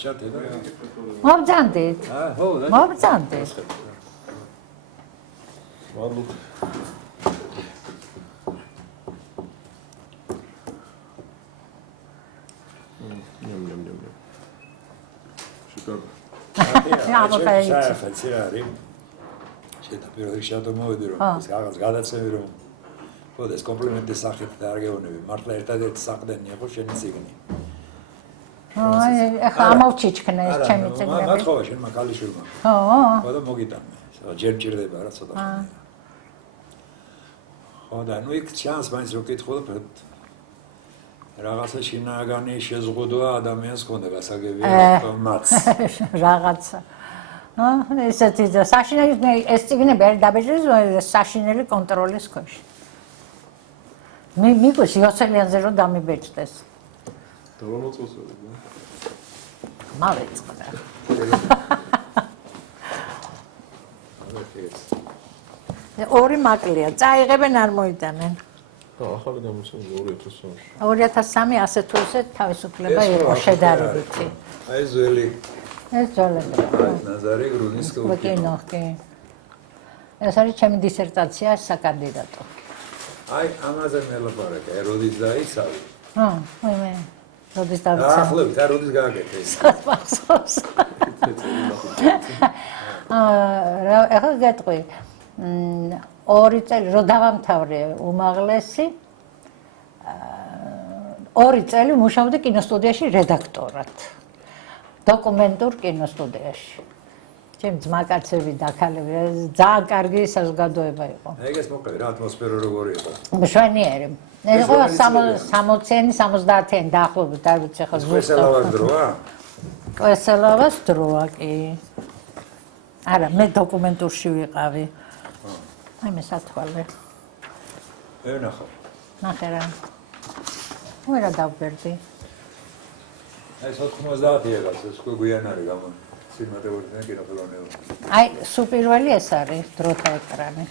ჩარტე. მობრძანდით. მობრძანდით. მადლობა. პირველი შედო მოვიდი რომ ეს რაღაც გადაცემი რომ ხოდეს კომპლიმენტის სახით და არ გეუბნები მართლა ერთადერთი საყდენი იყო შენი ციგნი აი ახლა ამოვჩიჩქნე ეს ჩემი ციგნები მათხოვა შენმა კალიშვილმა ხო და მოგიტანე ჯერ მჭირდება რა ცოტა ხო და ნუ იქ ჩანს მაინც რო კითხულობ რაღაცა შინაგანი შეზღუდვა ადამიანს ქონდა გასაგებია მათ რაღაცა ესეთი საშინელი ეს ციგნები არის დაბეჭდილი საშინელი კონტროლის ქვეშ მიგოს იოსელიანზე რომ დამიბეჭდეს დავამოწესრიგე მავეწყდა ორი მაკლია წაიღებენ არ მოიტანენ ახალი გამოცემა 2003 2003 ასე თუ ისე თავისუფლება იყო შედარებითი აი ძველი ეს ძველები ნაზარი გრუნისკოვი კი ეს არის ჩემი დისერტაცია საკანდიდატო აი ამაზე მელაპარაკე როდის დაიცავი მე როდის დავიცავი ახლობით როდის გააკეთე ეს მახსოვს ახლა გეტყვი 2 წელი რო დავამთავრე უმაღლესი 2 წელი მუშაობდი კინოსტუდიაში რედაქტორად დოკუმენტურ კინოსტუდიაში ჩემ ძმაკაცები და ქალები ძალიან კარგი საზოგადოება იყო ეგეც მოყევი რა ატმოსფერო როგორი იყო მშვენიერი იყო 60-იანი 70-იანი დაახლოებით არ ვიცი ხო კვესელავას დროა კვესელავას დროა კი არა მე დოკუმენტურში ვიყავი აი მე სათვალე მე ნახე რა ვერა დავბერდი ეს 90 იღაც ეს გვიანარი გამო სინემატოგრაფია კინოფილმები აი სუპირველი ეს არის დროთა ეკრანი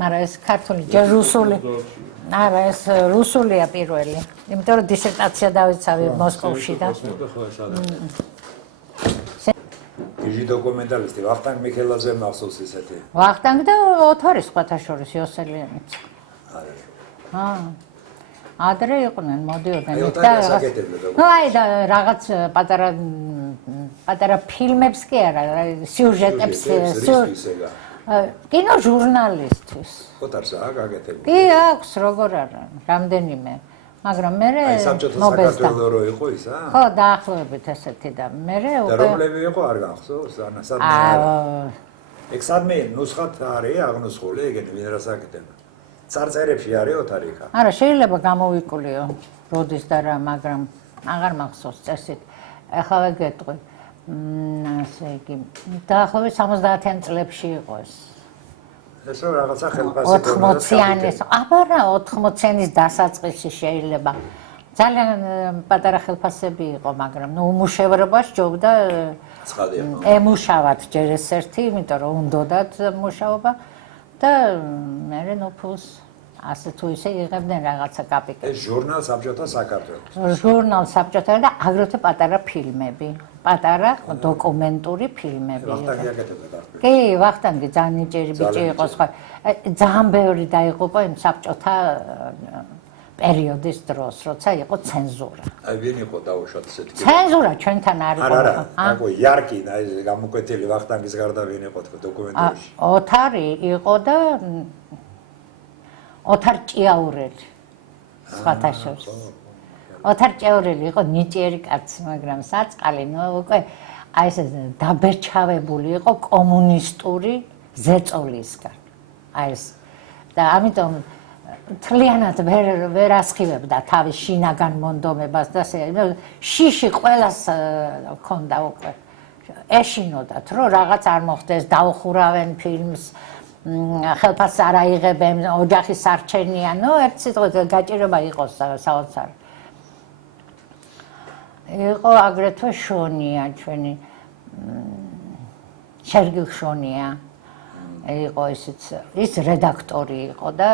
მაგრამ ეს ქართული ჯერ რუსული არა ეს რუსულია პირველი იმიტომ რომ დისერტაცია დავიცავი მოსკოვში და იჟი დოკუმენტალისტი ვახტანგ მიქელაძე მახსოვს ესეთი ვახტანგ და ოთარი სხვათა შორის იოსელიანიც ადრე იყვნენ მოდიოდნენ და აი და რაღაც პატარა ფილმებს კი არა სიუჟეტებს კინო ჟურნალისტის ოთარს აკეთებდა კი აქვს როგორ არა რამდენიმე მაგრამ მე მობეზდა საქართველო იყო ისა ხო დაახლოებით ესეთი და მე და რომლები იყო არ გახსოვს ეგ სადმე ნუსხად არის აღნუსხული ეგენი ვინ რას აკეთებდა წარწერებში არის ოთარი ხა არა შეიძლება გამოვიკულიო როდის და რა მაგრამ აღარ მახსოვს წესით ახლა გეტყვი ასე იგი დაახლოებით 70-იან წლებში იყო ეს ეს რაღაცა ხელფასი 80-იანის აბარა 80-იანის დასაწყისში შეიძლება ძალიან პატარა ხელფასები იყო მაგრამ ნუ უმუშევრობა სჯობდა ემუშავათ ჯერ ეს ერთი იმიტომ რომ უნდათ მუშაობა და მე ნუ ფულს ასე თუ ისე იღებდნენ რაღაცა კაპიკები. ეს ჟურნალ საბჭოთა საქართველოს. ჟურნალ საბჭოთა და აგრეთვე პატარა ფილმები, პატარა დოკუმენტური ფილმები. ვახტანგი აკეთებდა. კი, ვახტანგი ძალიან ნიჭიერი ბიჭი იყო სხვა. ძალიან ბევრი დაიღუპა იმ საბჭოთა პერიოდის დროს, როცა იყო ცენზურა. აი ვინ იყო დაუშვათ ესეთი? ცენზურა ჩვენთან არ იყო. არა, აკო იარკი და ეს გამოკვეთილი ვახტანგის გარდა ვინ იყო თქო დოკუმენტებში? ოთარი იყო და ოთარ ჭიაურელი. სხვათა შორის. ოთარ ჭიაურელი იყო ნიჭიერი კაცი, მაგრამ საწყალი, ნუ უკვე აი ეს დაბერჩავებული იყო კომუნისტური ზეწოლისგან. აი ეს და ამიტომ თლიანად ვერ ასხივებდა თავის შინაგან მონდომებას და შიში ყველას ჰქონდა უკვე. ეშინოდათ, რომ რაღაც არ მოხდეს, დაუხურავენ ფილმს, ხელფასს არ აიღებენ, ოჯახის არჩენია, ნუ ერთ სიტყვით გაჭირება იყოს საოცარი. იყო აგრეთვე შონია ჩვენი შერგილ შონია. იყო ის რედაქტორი იყო და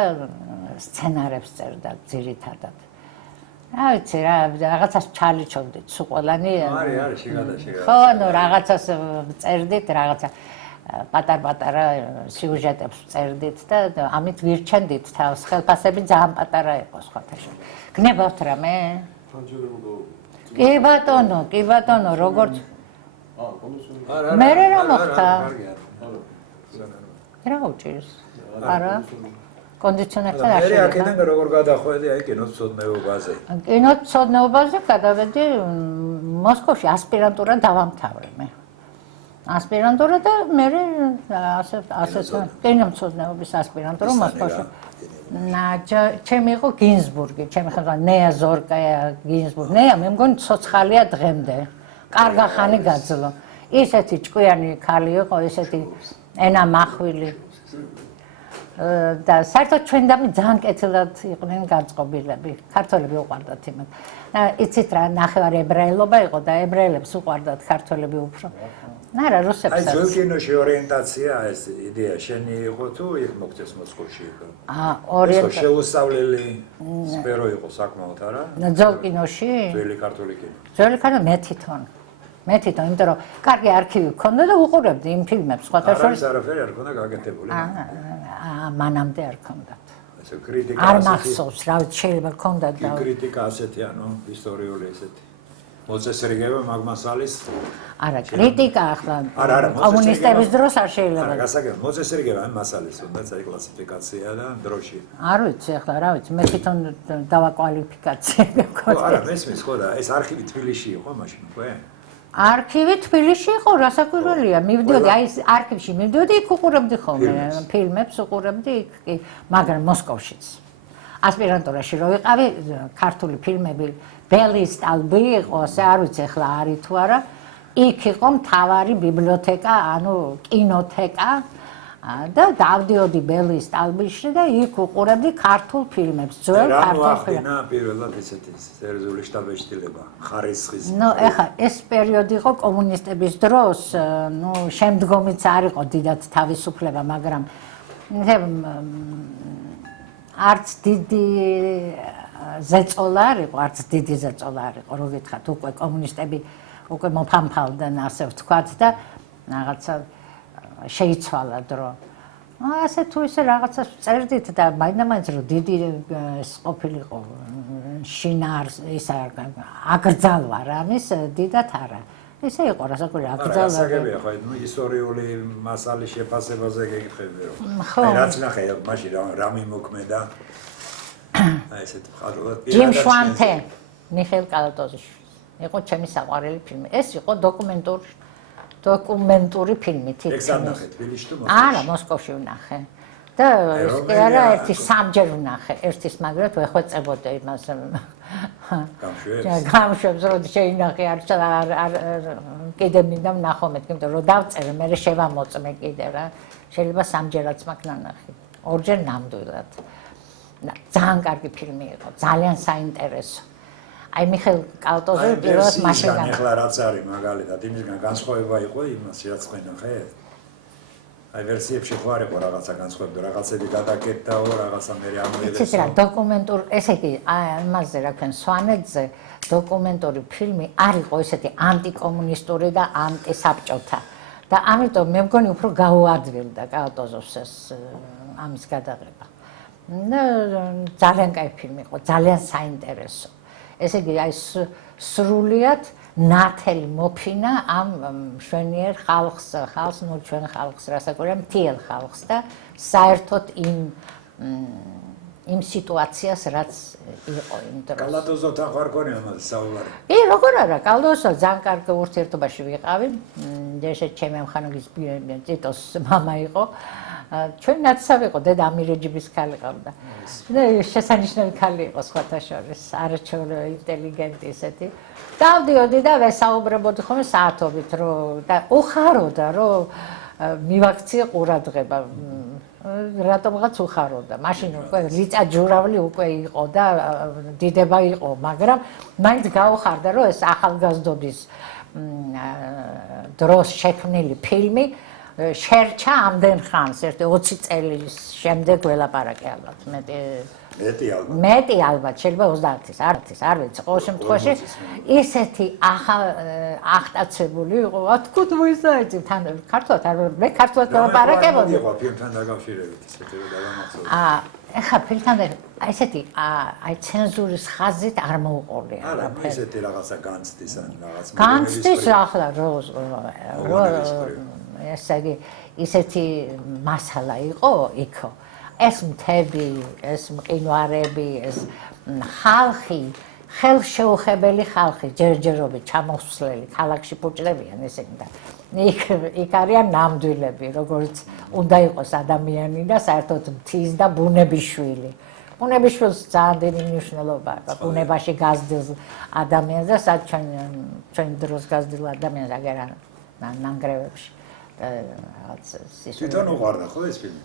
სცენარებს წერდა ძირითადად. რა ვიცი რა, რაღაცას ჩალიჩობდით სულ ყველანი. არის შეგადა. ხო, ანუ რაღაცას წერდით, რაღაცა პატარ-პატარა სიუჟეტებს წერდით და ამით ვირჩენდით თავს. ხელფასები ძალიან პატარა იყო სხვათა შორის. გნებავთ რამე? კი ბატონო, როგორც მე რა მოხდა? რა უჭირს? არა. კონდიციონერთან არ შეიძლება. მე აქედან როგორ გადახვედი აი კინოცოდნეობაზე. კინოცოდნეობაზე გადავედი მოსკოვში ასპირანტურა დავამთავრე მე. ასპირანტურა და მე ასე კინოცოდნეობის ასპირანტურა მოსკოვში. ჩემი იყო გინზბურგი, ჩემი ხება ნეა ზორკაია გინზბურგი. ნეა მე მგონი ცოცხალია დღემდე. კარგა ხანი გაძლო. ისეთი ჭკვიანი ქალი იყო, ისეთი ენა მახვილი. და საერთოდ ჩვენდამი ძალიან კეთილად იყვნენ განწყობილები. ქართველები უყვარდათ იმათ. იცით რა, ნახევარ ებრაელობა იყო და ებრაელებს უყვარდათ ქართველები უფრო. არა, რუსებსაც. აი ძველ კინოში ორიენტაცია ეს იდეა შენი იყო თუ იქ მოგწეს მოსკოვში იყო? ორიენტაცია შეუსწავლელი სფერო იყო საკმაოდ, არა? ძველ კინოში? ძველი ქართული კინო. ძველი კინო მე თვითონ, იმიტომ რომ კარგი არქივი მქონდა და უყურებდი იმ ფილმებს სხვათა შორის. არაფერი არ ქონდა გაკეთებული. მანამდე არ ქონდათ. ესე კრიტიკა არ მახსოვს, რა ვიცი, შეიძლება ქონდათ და კრიტიკა ასეთი, ანუ ისტორიული ესეთი. მოწესრიგება მაგმასალის არა, კრიტიკა ახლა კომუნისტების დროს არ შეიძლება. არა, გასაგებია, მოწესრიგება ამ მასალის, თუნდაც აი კლასიფიკაცია და დროში. არ ვიცი, ახლა რა ვიცი, მე თვითონ დავაკვალიფიკაცია გქონდა. არა, მესმის ხო და ეს არქივი თბილისში იყო მაშინ, უკვე? არქივი თბილისში იყო, რასაკვირველია, მივდიოდი, აი ეს არქივში მივდიოდი, იქ უყურებდი ხოლმე ფილმებს, უყურებდი იქ, მაგრამ მოსკოვშიც. ასპირანტურაში რო ვიყავი, ქართული ფილმები ბელის სტალბი იყო, არ ვიცი ახლა არის თუ არა, იქ იყო მთავარი ბიბლიოთეკა, ანუ კინოთეკა და დავდიოდი ბელის სტალბიში და იქ უყურებდი ქართულ ფილმებს, ძველ ქართულ ფილმებს. რა პირველად ესეთი სერიოზული შტაბეშტილება, ხარისხის. ნუ ეხა ეს პერიოდი იყო კომუნისტების დროს, ნუ შემდგომიც არ იყო დიდად თავისუფლება, მაგრამ არც დიდი ზეწოლა არ იყო, რო გითხრათ, უკვე კომუნისტები უკვე მოფამფალდნენ, ასე ვთქვათ და რაღაცა შეიცვალა დრო. ასე თუ ისე რაღაცას წერდით და მაინდა-მაინც რომ დიდი ეს ყოფილიყო შინარ ის აკრძალვა რამის დიდად არა. ესე იყო რასაკვირველია აკრძალვა. გასაგებია ხო, ისტორიული მასალის შეფასებაზე გეკითხები რომ. აი რაც ნახე, მაშინ რა მიმოქმედა. აი ესეთ მხატვრულად ჯიმ შვანთე, მიხეილ კალატოზიშვილი. იყო ჩემი საყვარელი ფილმი. ეს იყო დოკუმენტური ფილმი თითქმის. ეს ნახე თბილისში თუ მოსკოვში? არა, მოსკოვში ვნახე. და არა ერთი სამჯერ ვნახე. ერთის მაგრად ვეხვეწებოდე იმას. გამშვებს რომ შეინახე არ კიდე მინდა ვნახო მეთქი, იმიტომ რომ დავწერე, მე შევამოწმე კიდე რა. შეიძლება სამჯერაც მაქვს ნანახი. ორჯერ ნამდვილად. ძალიან კარგი ფილმი იყო, ძალიან საინტერესო. აი მიხეილ კალატოზოვი პირველად მაშინაც. ახლა რაც არის მაგალითად, იმისგან განსხვავება იყო იმას, რაც თქვენ ნახე. აი ვერსიებში ხო არ იყო რაღაცა განსხვავება, რაღაცები გადაკეთდაო, რაღაცა მე ამოიღეს. იცით რა, დოკუმენტური, ესე იგი, ამაზე რა ქვენ, სვანეთზე დოკუმენტური ფილმი არ იყო ესეთი ანტიკომუნისტური და ანტისაბჭოთა. და ამიტომ მე მგონი უფრო გაუადვილდა კალატოზოვს ეს ამის გადაღება. და ძალიან კაი ფილმი იყო, ძალიან საინტერესო. ესე იგი, აი სრულიად ნათელი მოფინა ამ მშვენიერ ხალხს, ნუ ჩვენ ხალხს, რასაკვირველია, მთიელ ხალხს და საერთოდ იმ სიტუაციას, რაც იყო იმ დროს. კალატოზოვთან ხარ ქონია ამაზე საუბარი? კი, როგორ არა, კალატოზოვთან ძალიან კარგი ურთიერთობაში ვიყავი. ესე ჩემი ამხანაგის ტიტოს მამა იყო. ჩვენ ნაცავ იყო, დედა ამირეჯიბის ქალი ყავდა. და შესანიშნავი ქალი იყო სხვათა შორის, არაჩვეულებრივი ინტელიგენტი ისეთი. დავდიოდი და ვესაუბრებოდი ხოლმე საათობით, რომ და უხაროდა, რომ მივაქციე ყურადღება. რატომღაც უხაროდა. მაშინ უკვე რიწა ჯურავლი უკვე იყო და დიდება იყო, მაგრამ მაინც გაუხარდა, რომ ეს ახალგაზრდობის დროს შექმნილი ფილმი შერჩა ამდენ ხანს, 20 წელის შემდეგ ველაპარაკე ალბათ. მე მეტი ალბათ შეიძლება 30-ის, არ ვიცი, ყოველ შემთხვევაში ისეთი ახტაცებული იყო, თქო მოისაეცი თან ქართულად არ მე ქართულად ვლაპარაკებოდი. იყო ფილმთან დაკავშირებით ისეთი რომ დაგამახსოვრდა. ეხა ფილმთან ესეთი აი ცენზურის ხაზით არ მოუყოლია. არა, ესეთი რაღაცა განცდის ან რაღაც. განცდის ახლა ესე იგი ისეთი მასალა იყო იქო. ეს მთები, ეს მყინვარები, ეს ხალხი, ხელშეუხებელი ხალხი, ჯერჯერობით ჩამოსვლელი, ქალაქში პუჭდებიან ესენი და იქ არიან ნამდვილები, როგორც უნდა იყოს ადამიანი და საერთოდ მთის და ბუნების შვილი. ბუნების შვილს ძალიან დიდი მნიშვნელობა აქვს. ბუნებაში გაზრდილ ადამიანს და სადაც ჩვენ დროს გაზრდილ ადამიანს აგერ ნანგრევებში. თვითონ უყვარდა ხო ეს ფილმი?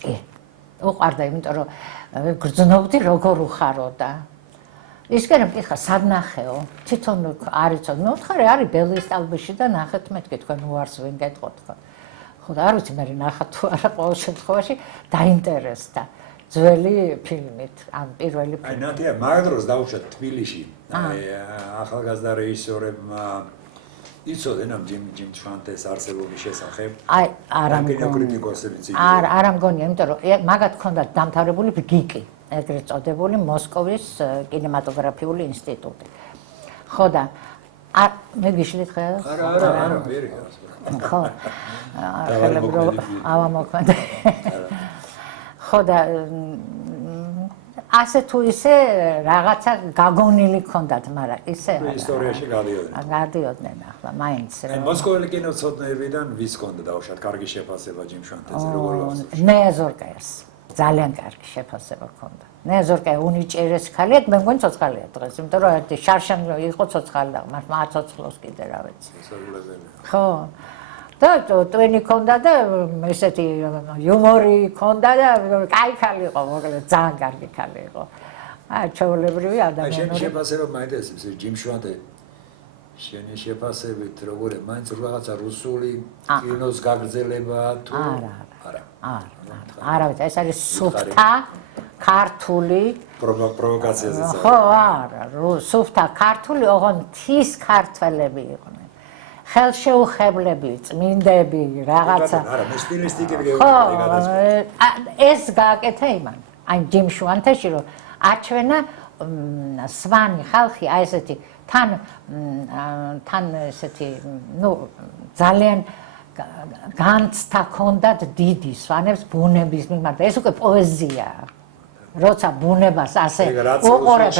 კი, უყვარდა, იმიტომ რომ გრძნობდი როგორ უხარო და ისკენ მკითხა სად ნახეო? თვითონ არ იცოდ. მე ვთხარი არის ბელის სტალბიში და ნახეთ მეთქი თქვენ უარს ვინ გეტყოთ ხო? ხო და არ ვიცი მე ნახა თუ არა ყოველ შემთხვევაში დაინტერესდა. ძველი ფილმით, ან პირველი ფილმი. აი ნატია მაგ დროს დაუშვა თბილისში. ახალგაზრდა რეჟისორებმა იცოდნენ ამ ჯიმ შვანტეს არსებობის შესახებ. აი, არა მგონია. კინოკრიტიკოსებიც იცოდნენ. არა მგონია, იმიტომ რომ მაგათ ჰქონდათ დამთავრებული გიკი, ეგრეთ წოდებული მოსკოვის კინემატოგრაფიული ინსტიტუტი. ხო და მე გიშლით ხელს? არა, ვერი. ხო. ხელებრო ავამოქმედე. ხო და ასე თუ ისე რაღაცა გაგონილი ჰქონდათ, მაგრამ ისე ისტორიაში გადიოდნენ. გადიოდნენ ახლა, მაინც. მოსკოველი კინოცოდნეებიდან ვის ჰქონდა დაუშვათ კარგი შეფასება ჯიმ შვანტეზე, როგორ გახსოვს? ნეაზორკაიას ძალიან კარგი შეფასება ჰქონდა. ნეაზორკაია უნიჭერეს ხალია, მე მგონი ცოცხალია დღეს, იმიტომ რომ ერთი შარშან იყო ცოცხალი და მას მაცოცხლოს კიდე რა ვიცი. ხო. და ტვენი ჰქონდა და ესეთი იუმორი ჰქონდა და კაი ხალი იყო, მოკლედ ძალიან კარგი ხალი იყო. აი, ჩვეულებრივი ადამიანური. შენი შეფასება მაინტერესებს, ჯიმ შვანტე შენი შეფასებით როგორ მაინც რაღაცა რუსული კინოს გაგრძელება თუ არა? არა, ეს არის სუფთა ქართული პროვოკაციაზეც. ხო, არა, სუფთა ქართული, ოღონდ მთის ქართველები იყვნენ. ხელშეუხებლები, წმინდები, რაღაცა. არა, მე სტილისტიკები ეს გააკეთა იმან. აი ჯიმ შვანტეში რომ აჩვენა სვანი ხალხი, აი ესეთი თან ესეთი, ნუ ძალიან განცდა ჰქონდათ დიდი სვანებს ბუნების მიმართ. ეს უკვე პოეზიაა. როცა ბუნებას ასე უყურებ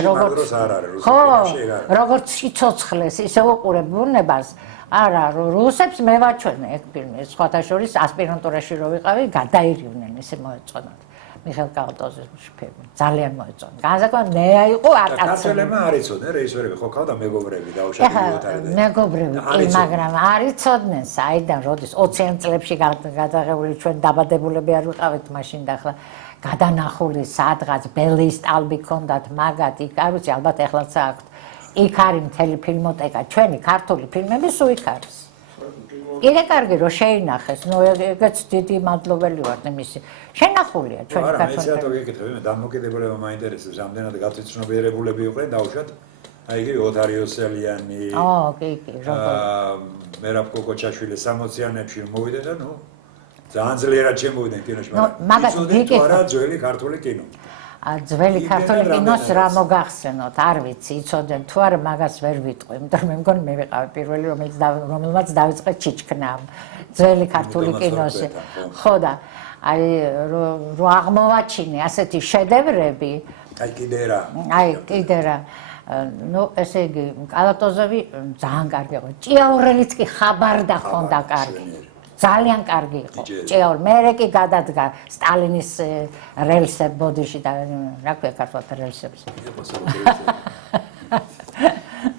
როგორც სიცოცხლეს, ისე უყურებ ბუნებას. არა, რუსებს მე ვაჩვენე ეგ ფილმი, სხვათა შორის ასპირანტურაში რო ვიყავი, გადაირივნენ, ესე მოეწონათ. მიხეილ კალატოზის ფილმი, ძალიან მოეწონა. განსაკუთრებით ნეა იყო აკაცი. ქართველებმა არ იცოდნენ რეჟისორები, ხო ყავდა მეგობრები და უშავი იოთარები. მეგობრები, მაგრამ არ იცოდნენ, საიდან, როდის 20-იან წლებში გადაღებული ჩვენ დაბადებულები არ ვიყავით მაშინ და ახლა გადანახული სადღაც ბელის სტალბი ჰქონდათ მაგათ, იქ არ ვიცი, ალბათ ეხლაც აქვთ. იქ არის მთელი ფილმოტეკა, ჩვენი ქართული ფილმები სულ იქ არის. კიდე კარგი რომ შეინახეს, ნუ ეგეც დიდი მადლობელი ვარ იმისი. შენახულია ჩვენი ქართული. არა, მე ფილმები. ცოტა ვიკითხები, მე დამოკიდებულება მაინტერესებს, რამდენად გაწიცნობიერებულები იყვნენ დაუშვათ. აი იგი ოთარ იოსელიანი. კი, როგორ. მერაბ კოკოჩაშვილი 60-იანებში მოვიდა და ნუ ძალიან ძლიერად შემოვიდნენ კინოში, მაგრამ იცოდით თუ არა ძველი ქართული კინო. ძველი ქართული კინოს რა მოგახსენოთ, არ ვიცი, იცოდნენ თუ არა, მაგას ვერ ვიტყვი, იმიტომ რომ მე მგონი მე ვიყავი პირველი, რომელმაც დავიწყე ჩიჩქნა ძველი ქართული კინოში. ხო და აი რო აღმოვაჩინე ასეთი შედევრები, აი კიდე რა, ნუ ესე იგი, კალატოზოვი ძალიან კარგი იყო. ჭიაურელიც კი ხაბარდა ჰქონდა კარგი. ძალიან კარგი იყო. ჭიაურ მერე კი გადადგა სტალინის რელსებს ბოდიში და რა ქვია ქართულად რელსებს.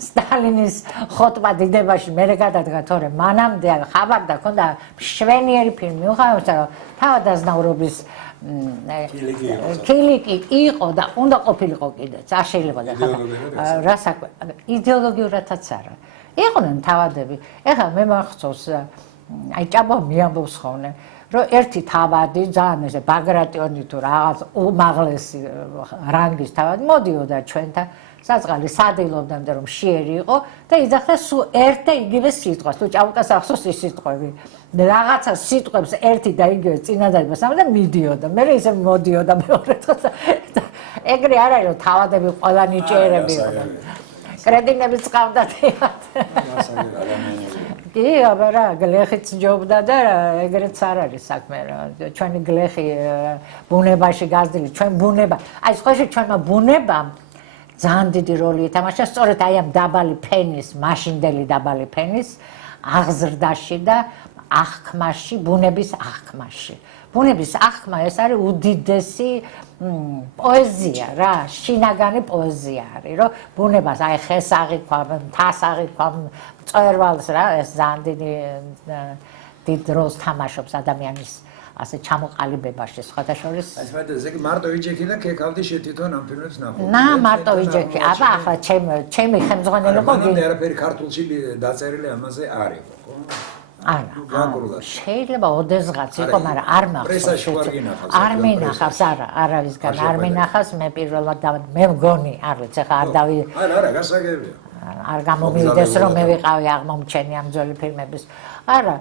სტალინის ხოტბა დიდებაში მერე გადადგა, თორე მანამდე ხაბარდა ჰქონდა მშვენიერი ფილმი. უხარებდა რომ თავადაზნაურობის კილიკი იყო და უნდა ყოფილიყო კიდეც. არ შეიძლება და რა საქმე, იდეოლოგიურადაც არა. იყვნენ თავადები. ეხლა მე მახსოვს აი ჭაბო მიამბობს ხოლმე რომ ერთი თავადი ძალიან ესე ბაგრატიონი თუ რაღაც უმაღლესი რანგის თავადი მოდიოდა ჩვენთან საწყალი სადილობდა რომ შეერი იყო და იძახდა სულ ერთ და იგივე სიტყვას თუ ჭაუტას ახსოვს ის სიტყვები რაღაცა სიტყვებს ერთი და იგივე წინადადებას და მიდიოდა მე ისე მოდიოდა მეორე დღეს ეგრე არ არის რომ თავადები ყველა ნიჭიერები იყო კრედინებიც ყავდათ კი აბა გლეხიც ჯობდა და ეგრეც არ არის საქმე ჩვენი გლეხი ბუნებაში გაზრდილი ჩვენ ბუნება აი სხვაში ჩვენმა ბუნებამ ძალიან დიდი როლი ითამაშა სწორედ აი ამ დაბალი ფენის მაშინდელი დაბალი ფენის აღზრდაში და აღქმაში ბუნების აღქმაში ბუნების აღქმა ეს არის უდიდესი პოეზია რა შინაგანი პოეზია არის რომ ბუნებას აი ხეს აღიქვა მთას აღიქვა მწვერვალს რა ეს ძალიან დიდ როლს თამაშობს ადამიანის ასე ჩამოყალიბებაში სხვათა შორის ეს მე მარტო ვიჯექი და ქეკავდი შეთვითონ ამ ფილმებს ნახო ნა მარტო ვიჯექი აბა ახლა ჩემი ხელმძღვანელი ხო მანამდე არაფერი ქართულში დაწერილი ამაზე არ იყო ხო არა შეიძლება ოდესღაც იყო მაგრამ არ მახსოვს არ მინახავს არავისგან არ მინახავს მე პირველად მე მგონი არ ვიცი ახლა არ დავი არა გასაგებია არ გამომივიდეს რომ მე ვიყავი აღმომჩენი ამ ძველი ფილმების არა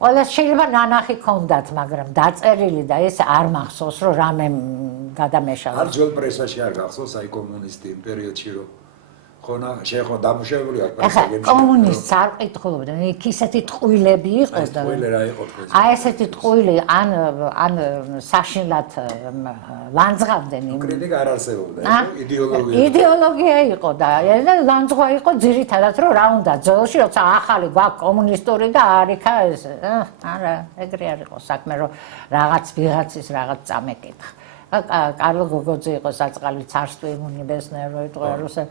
ყველა შეიძლება ნანახი ქონდათ მაგრამ დაწერილი და ეს არ მახსოვს რომ რამე გადამეშალა არ ძველ პრესაში არ გახსოვს აი კომუნისტი პერიოდში რომ ხონა შეხო დამუშავებული აქვს პრესაში კომუნისტს არ ყითხულობდა იქ ისეთი ტყუილები იყო და ტყუილი რა იყო თქო აი ესეთი ტყუილი ან საშინლად ლანძღავდნენ კრიტიკა არ არსებობდა იდეოლოგია იყო და ლანძღვა იყო ძირითადად რომ რა უნდა ძველში როცა ახალი გვაქვს კომუნისტური და არიქა ეს არა ეგრე არ იყო საქმე რომ რაღაც ვიღაცის რაღაც წამეკითხა კარლო გოგოძე იყო საწყალი царство ему небесное რო იტყვა რუსე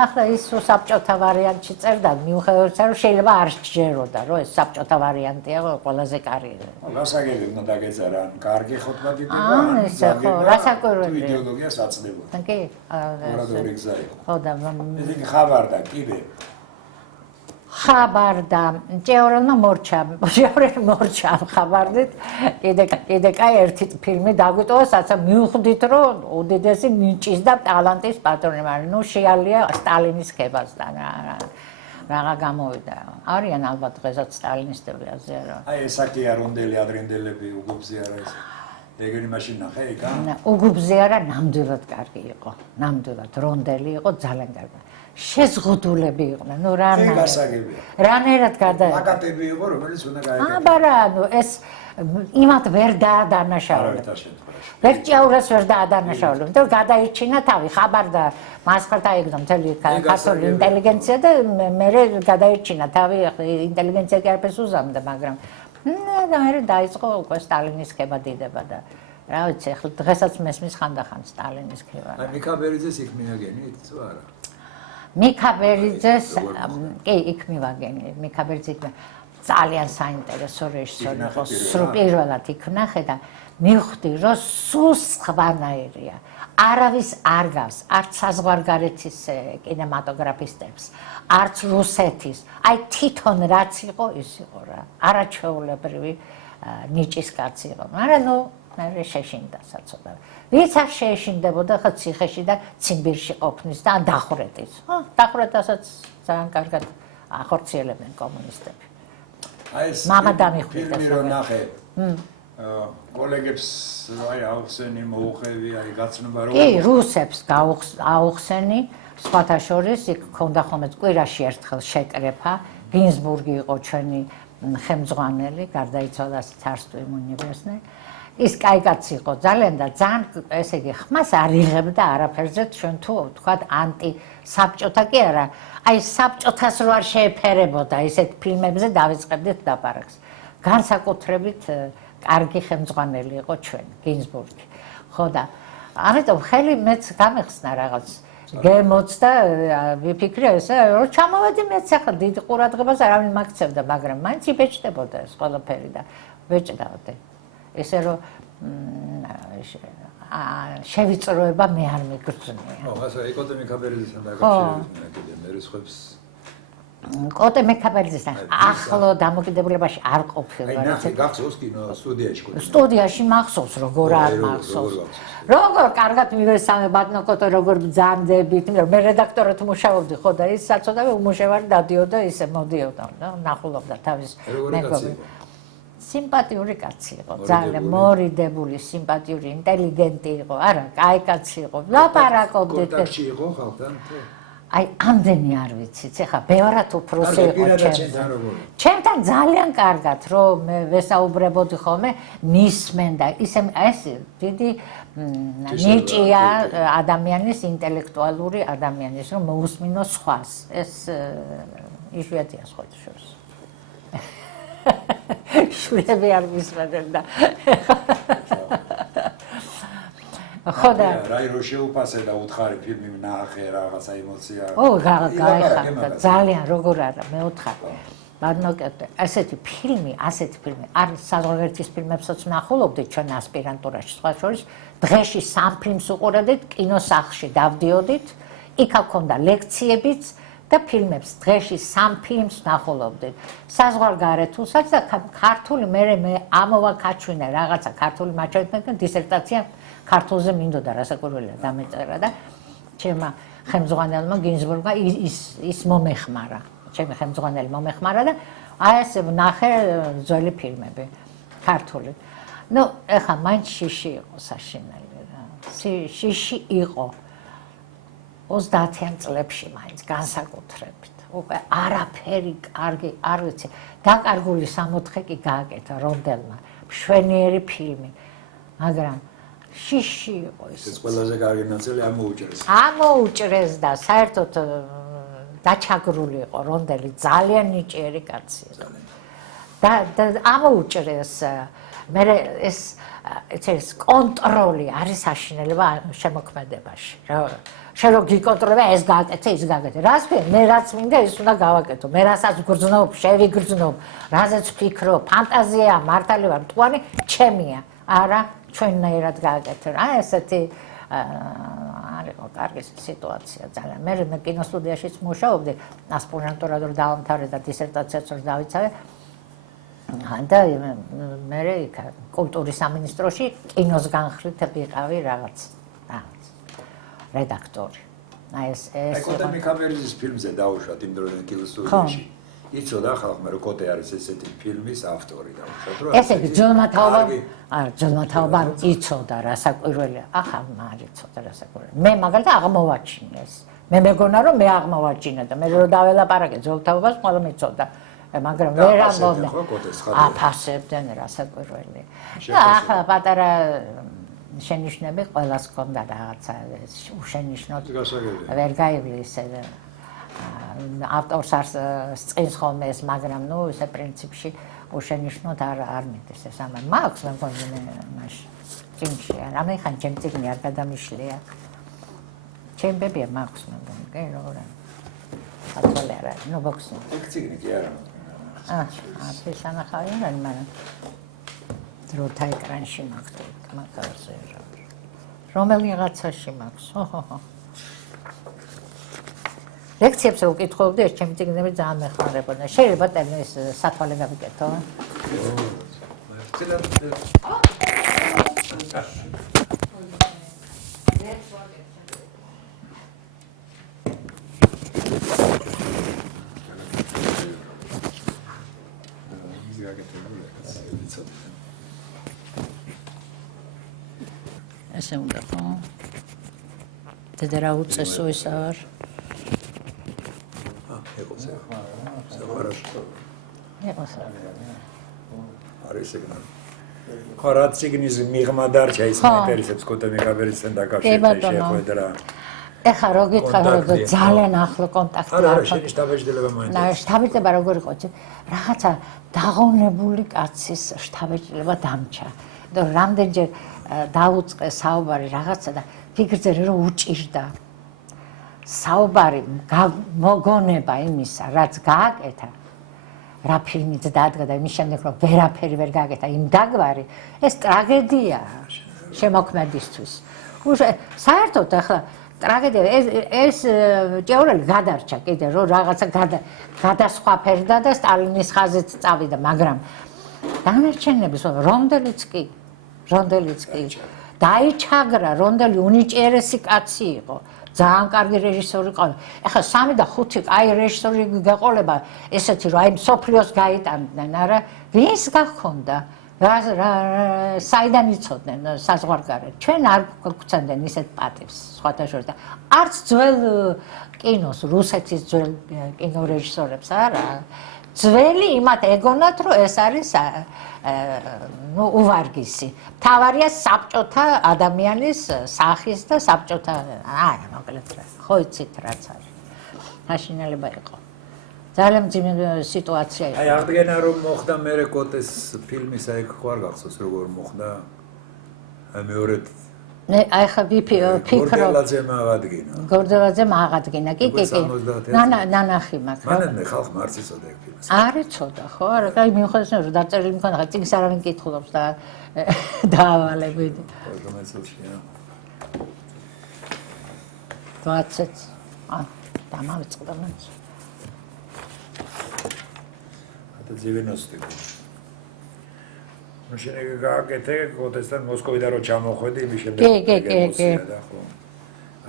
ახლა ის საბჭოთა ვარიანტში წერდა მიუხედავად რომ შეიძლება არ შეეროდა რომ ეს საბჭოთა ვარიანტია ყველაზე კარგი გასაგები უნდა დაგეძარა ან კარგი ხოთმა დიდება ისე ხო რასაკვირველია იდეოლოგიას აწნებოდა კი ორადორი გზა იყო ხო და ეს ხაბარდა კიდე ხაბარდა ჭეორელმა მორჩა ხაბარდით კიდე კაი ერთი ფილმი დაგვიტოვა საცა მივხვდით რომ უდიდესი ნიჭის და ტალანტის პატრონი მაგრამ ნუ შეალია სტალინის ქებასთან რაღა გამოვიდა არიან ალბათ დღესაც სტალინისტები აზე არა აი ესაკი არონდელი ადრინდელები უგუბზე არა ეს ეგრე მაშინ ნახე იქა უგუბზე არა ნამდვილად კარგი იყო ნამდვილად რონდელი იყო ძალიან კარგი შეზღუდულები იყვნენ ნუ რანერად პლაკატები იყო რომელიც უნდა გაიგო აბა რა ნუ ეს იმათ ვერ დაადანაშაულებთ ვერ ჭეურას ვერ დაადანაშაულებთ და გადაირჩინა თავი ხაბარდა მასხალთა ეგდო მთელი ქართული ინტელიგენცია და მე გადაირჩინა თავი ინტელიგენცია კი არაფერს უზამდა მაგრამ და მე დაიწყო უკვე სტალინის ქება დიდება და რა ვიცი ახლა დღესაც მესმის ხანდახან სტალინის ქება აი მიქაბერიძეს იქ მიაგენით თუ არა მიქაბერიძეს კი იქ მივაგენი მიქაბერიძე ძალიან საინტერესო რეჟისორი იყო სულ პირველად იქ ნახე და მივხვდი რომ სულ სხვანაირია არავის არ გავს არც საზღვარგარეთის კინემატოგრაფისტებს არც რუსეთის აი თვითონ რაც იყო ის იყო რა არაჩვეულებრივი ნიჭის კაცი იყო მაგრამ ნუ მე შეშინდა საცოტა ვიც არ შეეშინდებოდა ხა ციხეში და ციმბირში ყოფნის და დახვრეტის დახვრეტასაც ძალიან კარგად ახორციელებენ კომუნისტები აი ეს მამა დამიხვდა ფილმი რო ნახე კოლეგებს აი აუხსენი მოუხევი აი გაცნობა რო კი რუსებს აუხსენი სხვათა შორის იქ ქონდა ხოლმე კვირაში ერთხელ შეკრეფა გინზბურგი იყო ჩვენი ხელმძღვანელი გარდაიცვალა царство ему небесное ის კაი კაცი იყო ძალიან და ძალიან ესე იგი ხმას არ იღებდა არაფერზე ჩვენ თუ ვთქვათ ანტი საბჭოთა კი არა აი საბჭოთას რო არ შეეფერებოდა ისეთ ფილმებზე დავიწყებდით დაპარაკს განსაკუთრებით კარგი ხელმძღვანელი იყო ჩვენ გინზბურგი ხო და ამიტომ ხელი მეც გამეხსნა რაღაც გემოც და ვიფიქრე ესე რომ ჩამოვედი მეც ახლა დიდ ყურადღებას არავინ მაგცევდა მაგრამ მაინც იბეჭდებოდა ეს ყველაფერი და ვეჭდავდი ესე რომ შევიწროება მე არ მიგრძნია. ხო, ასე ეკოდე მიქაბერიძესთან დაკავშირებით მე კიდე მე რისხვებს კოტე მექაბერიძესთან ახლო დამოკიდებულებაში არ ყოფილვარ. ნახე გახსოვს კინო სტუდიაში კოტე. სტუდიაში მახსოვს, როგორ არ მახსოვს. როგორ კარგად მივესალმე ბატონო კოტე, როგორ ბრძანდებით, მე რედაქტორად მუშაობდი ხო და ის საწოდავი უმუშევარი დადიოდა ისე მოდიოდა და ნახულობდა თავის მეგობრებს. სიმპათიური კაცი იყო, ძალიან მორიდებული, სიმპათიური, ინტელიგენტი იყო, არა, კაი კაცი იყო. ლაპარაკობდით. კონტაქტში იყო ხალხთან? აი, ამდენი არ ვიცით, ეხლა ბევრად უფროსი იყო ჩემთან. ჩემთან ძალიან კარგად, რომ მე ვესაუბრებოდი ხოლმე, მისმენ და ისე ეს დიდი ნიჭია ადამიანის, ინტელექტუალური ადამიანის, რომ მოусმინოს სხვას. ეს იშვიათია სხვათა შორის. შვილები არ მისმენენ და ხო და რაირო შეუფასე და უთხარი ფილმი ნახე რაღაცა ემოცია. ო, გაიხარდა ძალიან, როგორ არა, მეოთხარი. ბატონო კოტე, ასეთი ფილმი არ საზღვარგარეთის ფილმებსაც ვნახულობდით ჩვენ ასპირანტურაში, სხვა შორის დღეში 3 ფილმს უყურებდით, კინოსახლში დავდიოდით, იქ ჰქონდა ლექციებიც და ფილმებს დღეში 3 ფილმს ვნახულობდით. საზღვარგარეთულსაც და ქართული მე ამოვაკაჩვინე რაღაცა ქართული მაჩვენებელთან დისერტაცია ქართულზე მინდოდა რასაკვირველია დამეწერა და ჩემმა ხელმძღვანელმა გინზბურგმა ის მომეხმარა. ჩემი ხელმძღვანელი მომეხმარა და აი ესე ვნახე ძველი ფილმები ქართული. ნუ ეხლა მაინც შიში იყო საშინელი რა. შიში იყო 30-იან წლებში მაინც განსაკუთრებით. უკვე არაფერი კარგი არ ვიცი. დაკარგული 64 კი გააკეთა რონდელმა. მშვენიერი ფილმი. მაგრამ შიში იყო ის. ეს ყველაზე კარგი ნაწილი ამოუჭრეს. ამოუჭრეს და საერთოდ დაჩაგრული იყო რონდელი, ძალიან ნიჭიერი კაცი იყო. და ამოუჭრეს მე ეს კონტროლი არის საშინელება შემოქმედებაში. შენ რო გიკონტროლება ეს გააკეთე, ის გააკეთე. რას ვქენ? მე რაც მინდა ის უნდა გავაკეთო. მე რასაც გრძნობ, შევიგრძნობ, რაზეც ვფიქრობ, ფანტაზია, მართალი ვარ, მტკვარი ჩემია. არა, ჩვენნაირად გააკეთე. აი ესეთი არ იყო კარგი სიტუაცია ძალიან. მე კინოსტუდიაშიც მუშაობდი, ასპირანტურად რომ დავამთავრე და დისერტაციაც რომ დავიცავე. და მე კულტურის სამინისტროში კინოს განხრით ვიყავი რაღაც რედაქტორი. აი ეს კოტე მექაბერიძის ფილმზე დაუშვათ იმ დროიდან კინოსტუდიაში. იცოდა ხალხმა რომ კოტე არის ესეთი ფილმის ავტორი დაუშვათ რომ ესე იგი ძონმა თაობამ იცოდა რასაკვირველია. ახლა არ იცოდა რასაკვირველია. მე მაგალითად აღმოვაჩინეს. მე მეგონა რომ მე აღმოვაჩინე და მე რო დაველაპარაკე ძონმა თაობას ყველა მიცოდა. მაგრამ ვერ ამბობდნენ. აფასებდნენ რასაკვირველია. და ახლა პატარა შენიშვნები ყველას ჰქონდა რაღაცა უშენიშნოდ ვერ გაივლის ავტორს არ სწინს ხოლმე ეს, მაგრამ ნუ ესე პრინციპში უშენიშნოდ არ მიდის ეს ამან. მაქვს მე მგონი მაშინ წინში რამე ხან ჩემ წიგნი არ გადამიშლია. ჩემ ბებია მაქვს მე მგონი, კი როგორ არა. ატოლე არა, ნუ ბოქსი. წიგნი კი არა. ეს ანახავენ მაგრამ დროთა ეკრანში მაქვს მაგაზე რა. რომელიღაცაში მაქვს. ხო. ლექციებს რო ვკითხულობდი, ეს ჩემი წიგნები ძალიან მეხმარებოდა. შეიძლება ეს სათვალე გავიკეთო? ესე უნდა ხო? დედა რა უწესო ის არ? არის ეგ. ხო, რა ციგნის მიღმა დარჩა ის მეინტერესებს კოტე მექაბერიძესთან დაკავშირებით შეხვედრა. ეხლა რო გითხარ რომ ძალიან ახლო კონტაქტი არა, შენი შტაბ-ეჭდილება მოინტერესებს. შტაბ-ეჭდილება როგორ იყო? რაღაცა დაღონებული კაცის შტაბ-ეჭდილება დამჩა. და რამდენჯერ დაუწყე საუბარი რაღაცა და ფიქრზე რომ უჭირდა. საუბარი მოგონება იმისა, რაც გააკეთა, რა ფილმიც დადგა და იმის შემდეგ რომ ვერაფერი ვერ გააკეთა, იმ დაგვარი, ეს ტრაგედიაა შემოქმედისთვის. საერთოდ ახლა ტრაგედია ეს ჭეურელი გადარჩა კიდე რომ რაღაცა გადასხვაფერდა და სტალინის ხაზით წავიდა, მაგრამ დანარჩენების რომდელიც კი დაიჩაგრა, რომდელი უნიჭიერესი კაცი იყო, ძალიან კარგი რეჟისორი ყავდა. ეხლა 3 და 5 კაი რეჟისორი გაყოლება ესეთი რომ აი მსოფლიოს გაიტანდნენ, არა ვინს გახონდა? საიდან იცოდნენ საზღვარგარეთ? ჩვენ არ გვქცევდნენ ისეთ პატივს სხვათა შორის და არც ძველ კინოს, რუსეთის ძველ კინორეჟისორებს არა. ძველი იმათ ეგონათ, რომ ეს არის უვარგისი. მთავარია საბჭოთა ადამიანის სახის და საბჭოთა მოკლედ ხო იცით რაც არის. საშინელება იყო. ძალიან მძიმე სიტუაცია იყო. აი აღდგენა რომ მოხდა მერე კოტეს ფილმის აი ხوار გახსოვს როგორ მოხდა? აი მეორედ აი ხა ვიფიქრობ. გორდელაძემ აღადგინა. გორდელაძემ აღადგინა. კი. ნანახი მაქვს. მანამდე ხალხმა არც იცოდა ეგ ფილმს. არ იცოდა ხო? არა, კაი მიუხედავად რომ დაწერილი მქონდა, ხა წიგნს არავინ კითხულობს და დაავალებით. კომენცელშია. 20 დამავიწყდა მას. და 90-ი. ну შეიძლება გააკეთე კოტესთან მოსკოვიდან რომ ჩამოხვედი იმის შემდეგ. კი.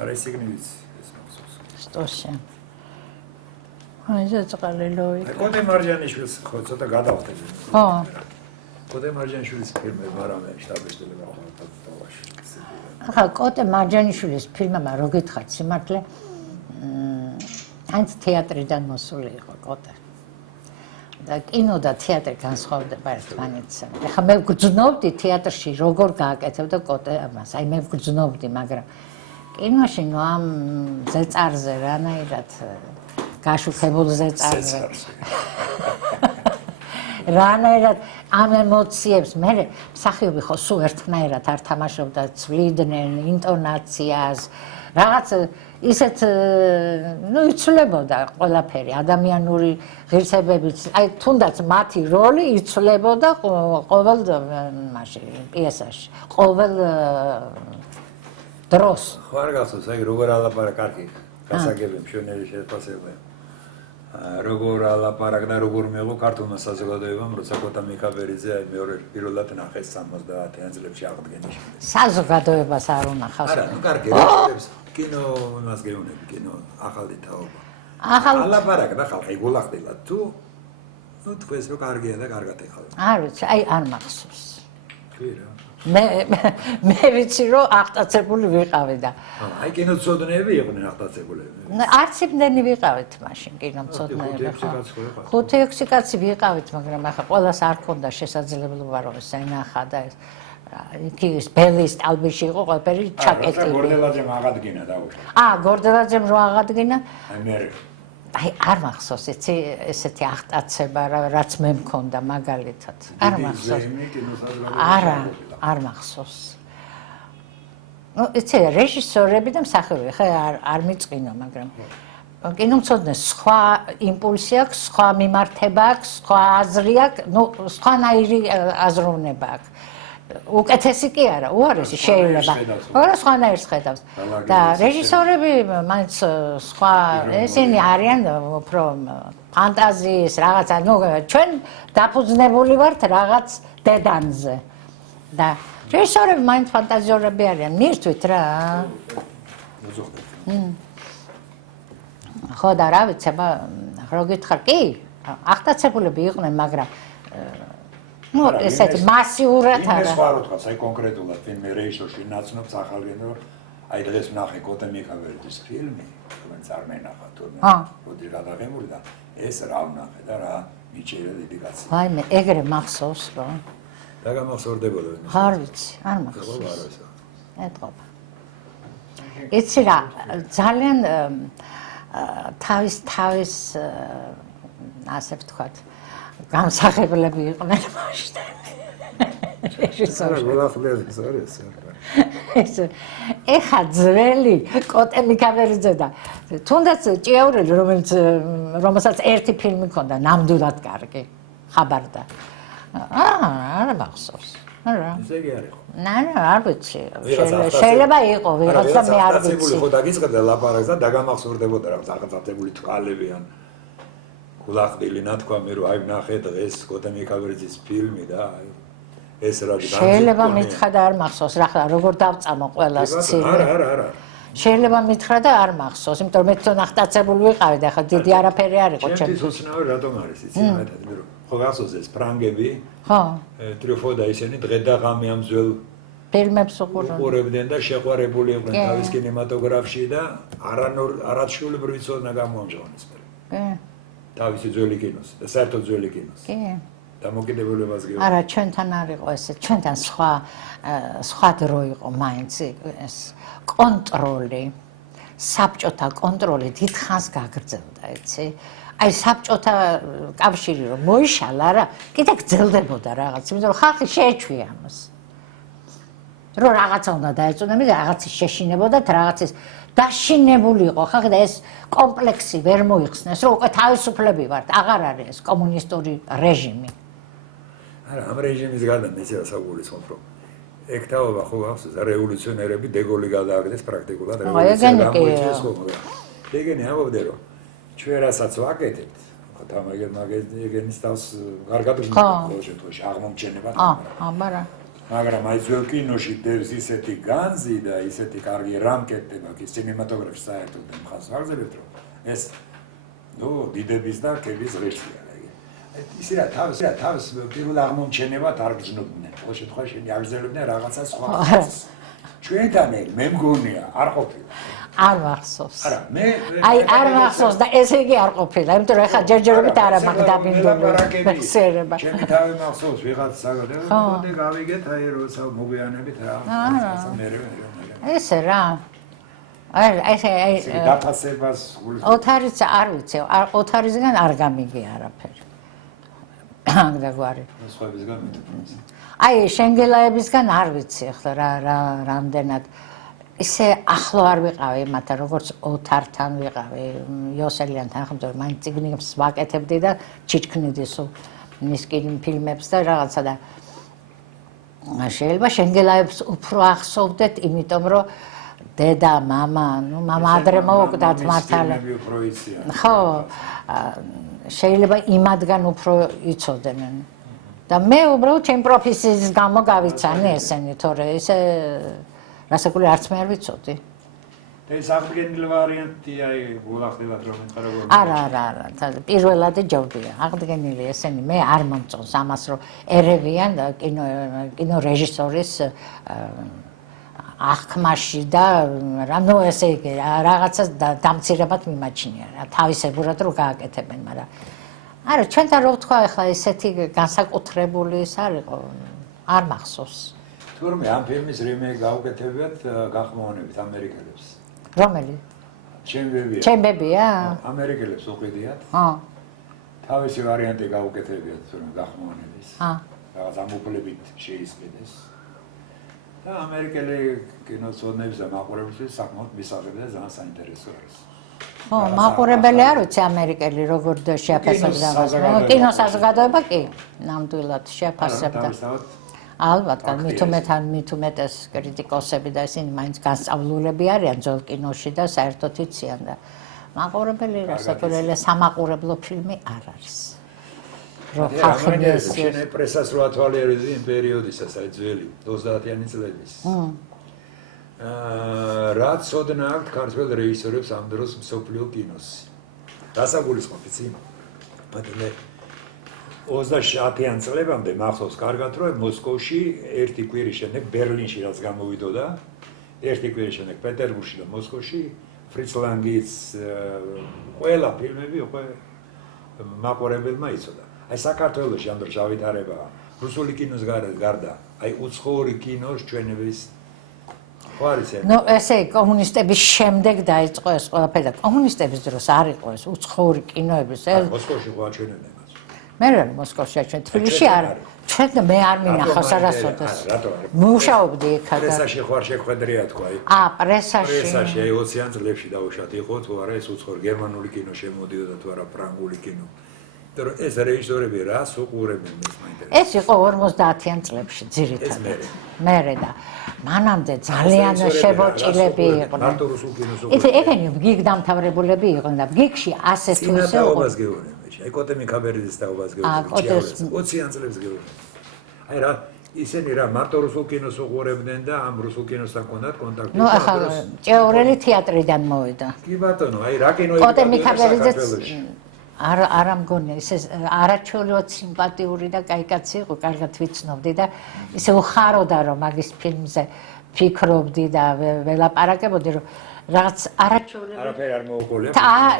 არა სიგნალიც ეს მახსოვს. სტოშა. აი ზეწყალელოი. კოტე მარჯანიშვილს ხო ცოტა გადავხდები. ხო. კოტე მარჯანიშვილის ფილმი მარამე შტაბეშტელი გავხდა თავაში. ახლა კოტე მარჯანიშვილის ფილმმა რო გითხართ სიმართლე ანც თეატრიდან მოსული იყო კოტე. და კინო და თეატრი განსხვავდება ერთმანეთსა. ახლა მე ვგრძნობდი თეატრში როგორ გააკეთებდა კოტე ამას. აი მე ვგრძნობდი, მაგრამ კინოში ნუ ამ ზეწარზე რანაირად გაშუქებულ ზეწარზე. რანაირად ამ ემოციებს მე მსახიობი ხო სულ ერთნაირად არ თამაშობდა, ცვლიდნენ ინტონაციას, რაღაც ისეთ ნუ იცვლებოდა ყველაფერი, ადამიანური ღირსებებიც, აი თუნდაც მათი როლი იცვლებოდა ყოველ მაშინ პიესაში, ყოველ დროს. ხო არ გახსოვს, აი როგორ ალაპარაკ კარგი, გასაგები მშვენიერი შეფასება. როგორ ალაპარაკ და როგორ მიიღო ქართულმა საზოგადოებამ, როცა კოტა მიქაბერიძე აი მეორე პირველად ნახეს 70-იან წლებში აღდგენის შემდეგ. საზოგადოებას არ უნახავს. არა, ნუ კარგი რეჟისორებს კინო იმას გეუბნები, კინო ახალი თაობა. ალაპარაკდა ხალხი გულახდილად თუ ნუ თქვენს რო კარგია და კარგად ეხავენ. არ ვიცი, აი არ მახსოვს. კი რა. მე ვიცი რომ აღტაცებული ვიყავი და აი კინოცოდნეები იყვნენ აღტაცებულები. არც იმდენი ვიყავით მაშინ კინოცოდნეები. 5-6 კაცი ვიყავით, მაგრამ ახლა ყველას არ ქონდა შესაძლებლობა რომ ეს ენახა და ეს იქ ის ბელის ტალბიში იყო ყველაფერი ჩაკეტილი. გორდელაძემ აღადგინა დაუშვი. გორდელაძემ რო აღადგინა. აი მე აი არ მახსოვს ესეთი აღტაცება რაც მე მქონდა მაგალითად. არ მახსოვს. არა, არ მახსოვს. ნუ იცი რეჟისორები და მსახიობები ხე არ მიწყინო, მაგრამ კინომცოდნეს სხვა იმპულსი აქვს, სხვა მიმართება აქვს, სხვა აზრი აქვს, ნუ სხვანაირი აზროვნება აქვს. უკეთესი კი არა, უარესი შეიძლება. არა სხვანაირს ხედავს. და რეჟისორები მაინც სხვა ესენი არიან უფრო ფანტაზიის რაღაცა, ნუ ჩვენ დაფუძნებული ვართ რაღაც დედანზე. და რეჟისორები მაინც ფანტაზიორები არიან, მირთვით რა. ხო და რა ვიცი, რო გითხარ, კი, აღტაცებულები იყვნენ, მაგრამ ну, ესეთი მასიურად არა. ეს სხვა რო თქვა, აი კონკრეტულად ფილმი რეჟისორში ნაცნობს ახალგენ რომ აი დღეს ვნახე კოტე მიქაბერიძის ფილმი, რომელიც არ მენახა თურმე. როდი გადაღებული და ეს რა ვნახე და რა მიჭირა დიდი კაცი. აი მე ეგრე მახსოვს რომ და გამახსოვდებოდა ეს. არ ვიცი, არ მახსოვს. ეთყობა. იცი რა, ძალიან თავის ასე ვთქვათ გამსახებლები იყვნენ მაშინ. რეჟისორი. ეხა ძველი კოტე მიქაბერიძე და თუნდაც ჭიაურელი, რომელსაც ერთი ფილმი ჰქონდა, ნამდვილად კარგი, ხაბარდა. არა მახსოვს. არა. ესე იგი არ იყო. არ ვიცი. შეიძლება იყო ვიღაც და მე არ ვიცი. ხო დაგიწყდა ლაპარაკს და დაგამახსოვრდებოდა რაღაც აღწაწებული თვალები ან გულახდილი ნათქვამი რომ აი ვნახე დღეს კოტემიკაბერძის ფილმი და ეს რა შეიძლება მითხრა და არ მახსოვს რა როგორ დავწამო ყველას ცივი. არა. შეიძლება მითხრა და არ მახსოვს, იმიტომ რომ მე თვითონ აღტაცებული ვიყავი და ხა დიდი არაფერი არ იყო ჩემთვის. ჩემთვის უცნაური რატომ არის იცი მეტად რომ ხო გახსოვს ეს ფრანგები ხო ტრიუფო და ისინი დღე და ღამე ამ ძველ ფილმებს უყურებდნენ და შეყვარებული იყვნენ თავის კინემატოგრაფში და არაჩვეულებრივი ცოდნა გამოამჟღავნეს მე. კი. თავისი ძველი კინოს და საერთოდ ძველი კინოს. კი. დამოკიდებულებას გეუბნები. არა, ჩვენთან არ იყო ესე, ჩვენთან სხვა დრო იყო მაინც ეს კონტროლი, საბჭოთა კონტროლი დიდხანს გაგრძელდა, იცი? აი საბჭოთა კავშირი რომ მოიშალა რა, კიდე გრძელდებოდა რაღაც, იმიტომ რომ ხალხი შეეჩვია ამას. რომ რაღაცა უნდა დაეწუნებინა და რაღაცის შეშინებოდათ, რაღაცის დაშინებული იყო ხალხი და ეს კომპლექსი ვერ მოიხსნეს, რომ უკვე თავისუფლები ვართ, აღარ არის ეს კომუნისტური რეჟიმი. არა, ამ რეჟიმის გარდა მეც გასაგულისხმობ, რომ ეგ თაობა ხო გახსოვს, რევოლუციონერები დეგოლი გადააგდეს პრაქტიკულად რევოლუცია გამოიწვიეს ხოლმე. დეგენი ამბობდა, რომ ჩვენ რასაც ვაკეთებთ, ხო თამაგენის თავს კარგად უნდა ყოველ შემთხვევაში აღმომჩენება. მაგრამ აი ძველ კინოში დევს ისეთი განძი და ისეთი კარგი რამ კეთდება კი კინემატოგრაფში საერთოდ მხარს აღზევებთ, რომ ეს დიდების და კების ღირსია. ისე რა თავის პირველ აღმომჩენებად არ გრძნობდნენ. ყოველ შემთხვევაში აგრძელებდნენ რაღაცა სხვა. ჩვენთან მე მგონია არ ყოფილა. არ მახსოვს. არა, მე არ მახსოვს და ესე იგი არ ყოფილა, იმიტომ რომ ეხლა ჯერჯერობით არა მაქვს დაბინდული ხსერება. ჩემი თავი მახსოვს ვიღაც საგადო, მოდი გავიგეთ აი როცა მოგვიანებით რა. ესე რა. აი დაფასებას ოთარიც არ ვიცი, ოთარისგან არ გამიგე არაფერი. დაგვარი. სხვაებისგან მეტყვი. აი შენგელაებისგან არ ვიცი ახლა რა რამდენად ისე ახლო არ ვიყავი მათთან როგორც ოთართან ვიყავი იოსელიანთან ხომ რომ მაინც ციგნებს ვაკეთებდი და ჩიჩქნიდი სულ მის ფილმებს და რაღაცა და შეიძლება შენგელაებს უფრო ახსოვდეთ იმიტომ რომ დედა მამა მამა ადრე მოუკვდათ მართალი ხო შეიძლება იმადგან უფრო იცოდნენ და მე უბრალოდ ჩემ პროფესიის გამო გავიცანი ესენი თორე ესე რასაკური არც მე არ ვიცოდი. ეს აღდგენილი ვარიანტი აი გულახდილად რომ ეხლა როგორ არა, პირველად ჯობია. აღდგენილი ესენი მე არ მომწონს ამას რომ ერევიან კინო რეჟისორის აღქმაში და რამო ესე იგი რაღაცას დამცირებად მიმაჩნია რა თავისებურად რომ გააკეთებენ, მაგრამ არა ჩვენთან რო ვთქვა ახლა ესეთი განსაკუთრებული ის არ იყო არ მახსოვს. თურმე ამ ფილმის რემეიკ გაუკეთებიათ გახმოვანებით ამერიკელებს. რომელი? ჩემბებია? ამერიკელებს უყიდიათ. თავისი ვარიანტი გაუკეთებიათ თურმე გახმოვანების. რაღაც ამოკლებით შეისყიდეს. და ამერიკელი კინოცოდნების და მაყურებლების საკმაოდ მისაღები და ძალიან საინტერესო არის. ხო, მაყურებელი არ ვიცი ამერიკელი როგორ შეაფასებდა რაღაც. კინოსაზოგადოება კი, ნამდვილად შეაფასებდა. ალბათ, მით უმეტეს კრიტიკოსები და ისინი მაინც განსწავლულები არიან ძველ კინოში და საერთოდ იციან და მაყურებელი რასაკვირველია სამაყურებლო ფილმი არ არის. რო ხალხი ეს პრესას რო ათვალიერებს იმ პერიოდისას, აი ძველი 30-იანი წლების. რაც ცოდნა აქვს ქართველ რეჟისორებს ამ დროს მსოფლიო კინოსი. დასაგულისხმობ იცი? ბატონო 30-იან წლებამდე მახსოვს კარგად რომ მოსკოვში ერთი კვირის შემდეგ ბერლინში რაც გამოვიდოდა, ერთი კვირის შემდეგ პეტერბურგში და მოსკოვში ფრიც ლანგის ყველა ფილმები უკვე მაყურებელმა იცოდა. აი საქართველოში ამ დროს ავითარებაა რუსული კინოს გარდა, აი უცხოური კინოს ჩვენების ხო არის ეს? ნუ ესე კომუნისტების შემდეგ დაიწყო ეს ყველაფერი და კომუნისტების დროს არ იყო ეს უცხოური კინოების ეს მოსკოვში ხო აჩვენებდნენ. მე რა მოსკოვში აჩვენ თბილისში არ ჩვენ მე არ მინახავს არასოდეს მუშაობდი იქა და პრესაში ხო არ შეხვედრია თქვა პრესაში აი 20-იან წლებში დაუშვათ იყო თუ არა ეს უცხოური გერმანული კინო შემოდიოდა თუ არა ფრანგული კინო ეს რეჟისორები რას უყურებენ ეს მაინტერესებს. ეს იყო 50-იან წლებში ძირითადად. მერე და მანამდე ძალიან შებოჭილები იყვნენ. მარტო რუსულ კინოს ეგენი ბგიგ დამთავრებულები იყვნენ და ბგიგში ასე თუ ისე წინათაობას გეუბნები. აი კოტემი ქაბერიძის თაობას გეუბნები. 20-იან წლებს გეუბნები. აი რა ისინი რა მარტო რუსულ კინოს უყურებდნენ და ამ რუსულ კინოსთან ჰქონდათ კონტაქტი. ნუ ახლა ჭეორელი თეატრიდან მოვიდა. კი ბატონო, აი რა კინო კოტემი ქაბერიძეც არა მგონია ისე არაჩვეულებრივად სიმპათიური და კაი კაცი იყო, კარგად ვიცნობდი და ისე უხაროდა რომ მაგის ფილმზე ფიქრობდი და ველაპარაკებოდი რომ რაღაც არაჩვეულებრივად არაფერი არ მოუყოლია.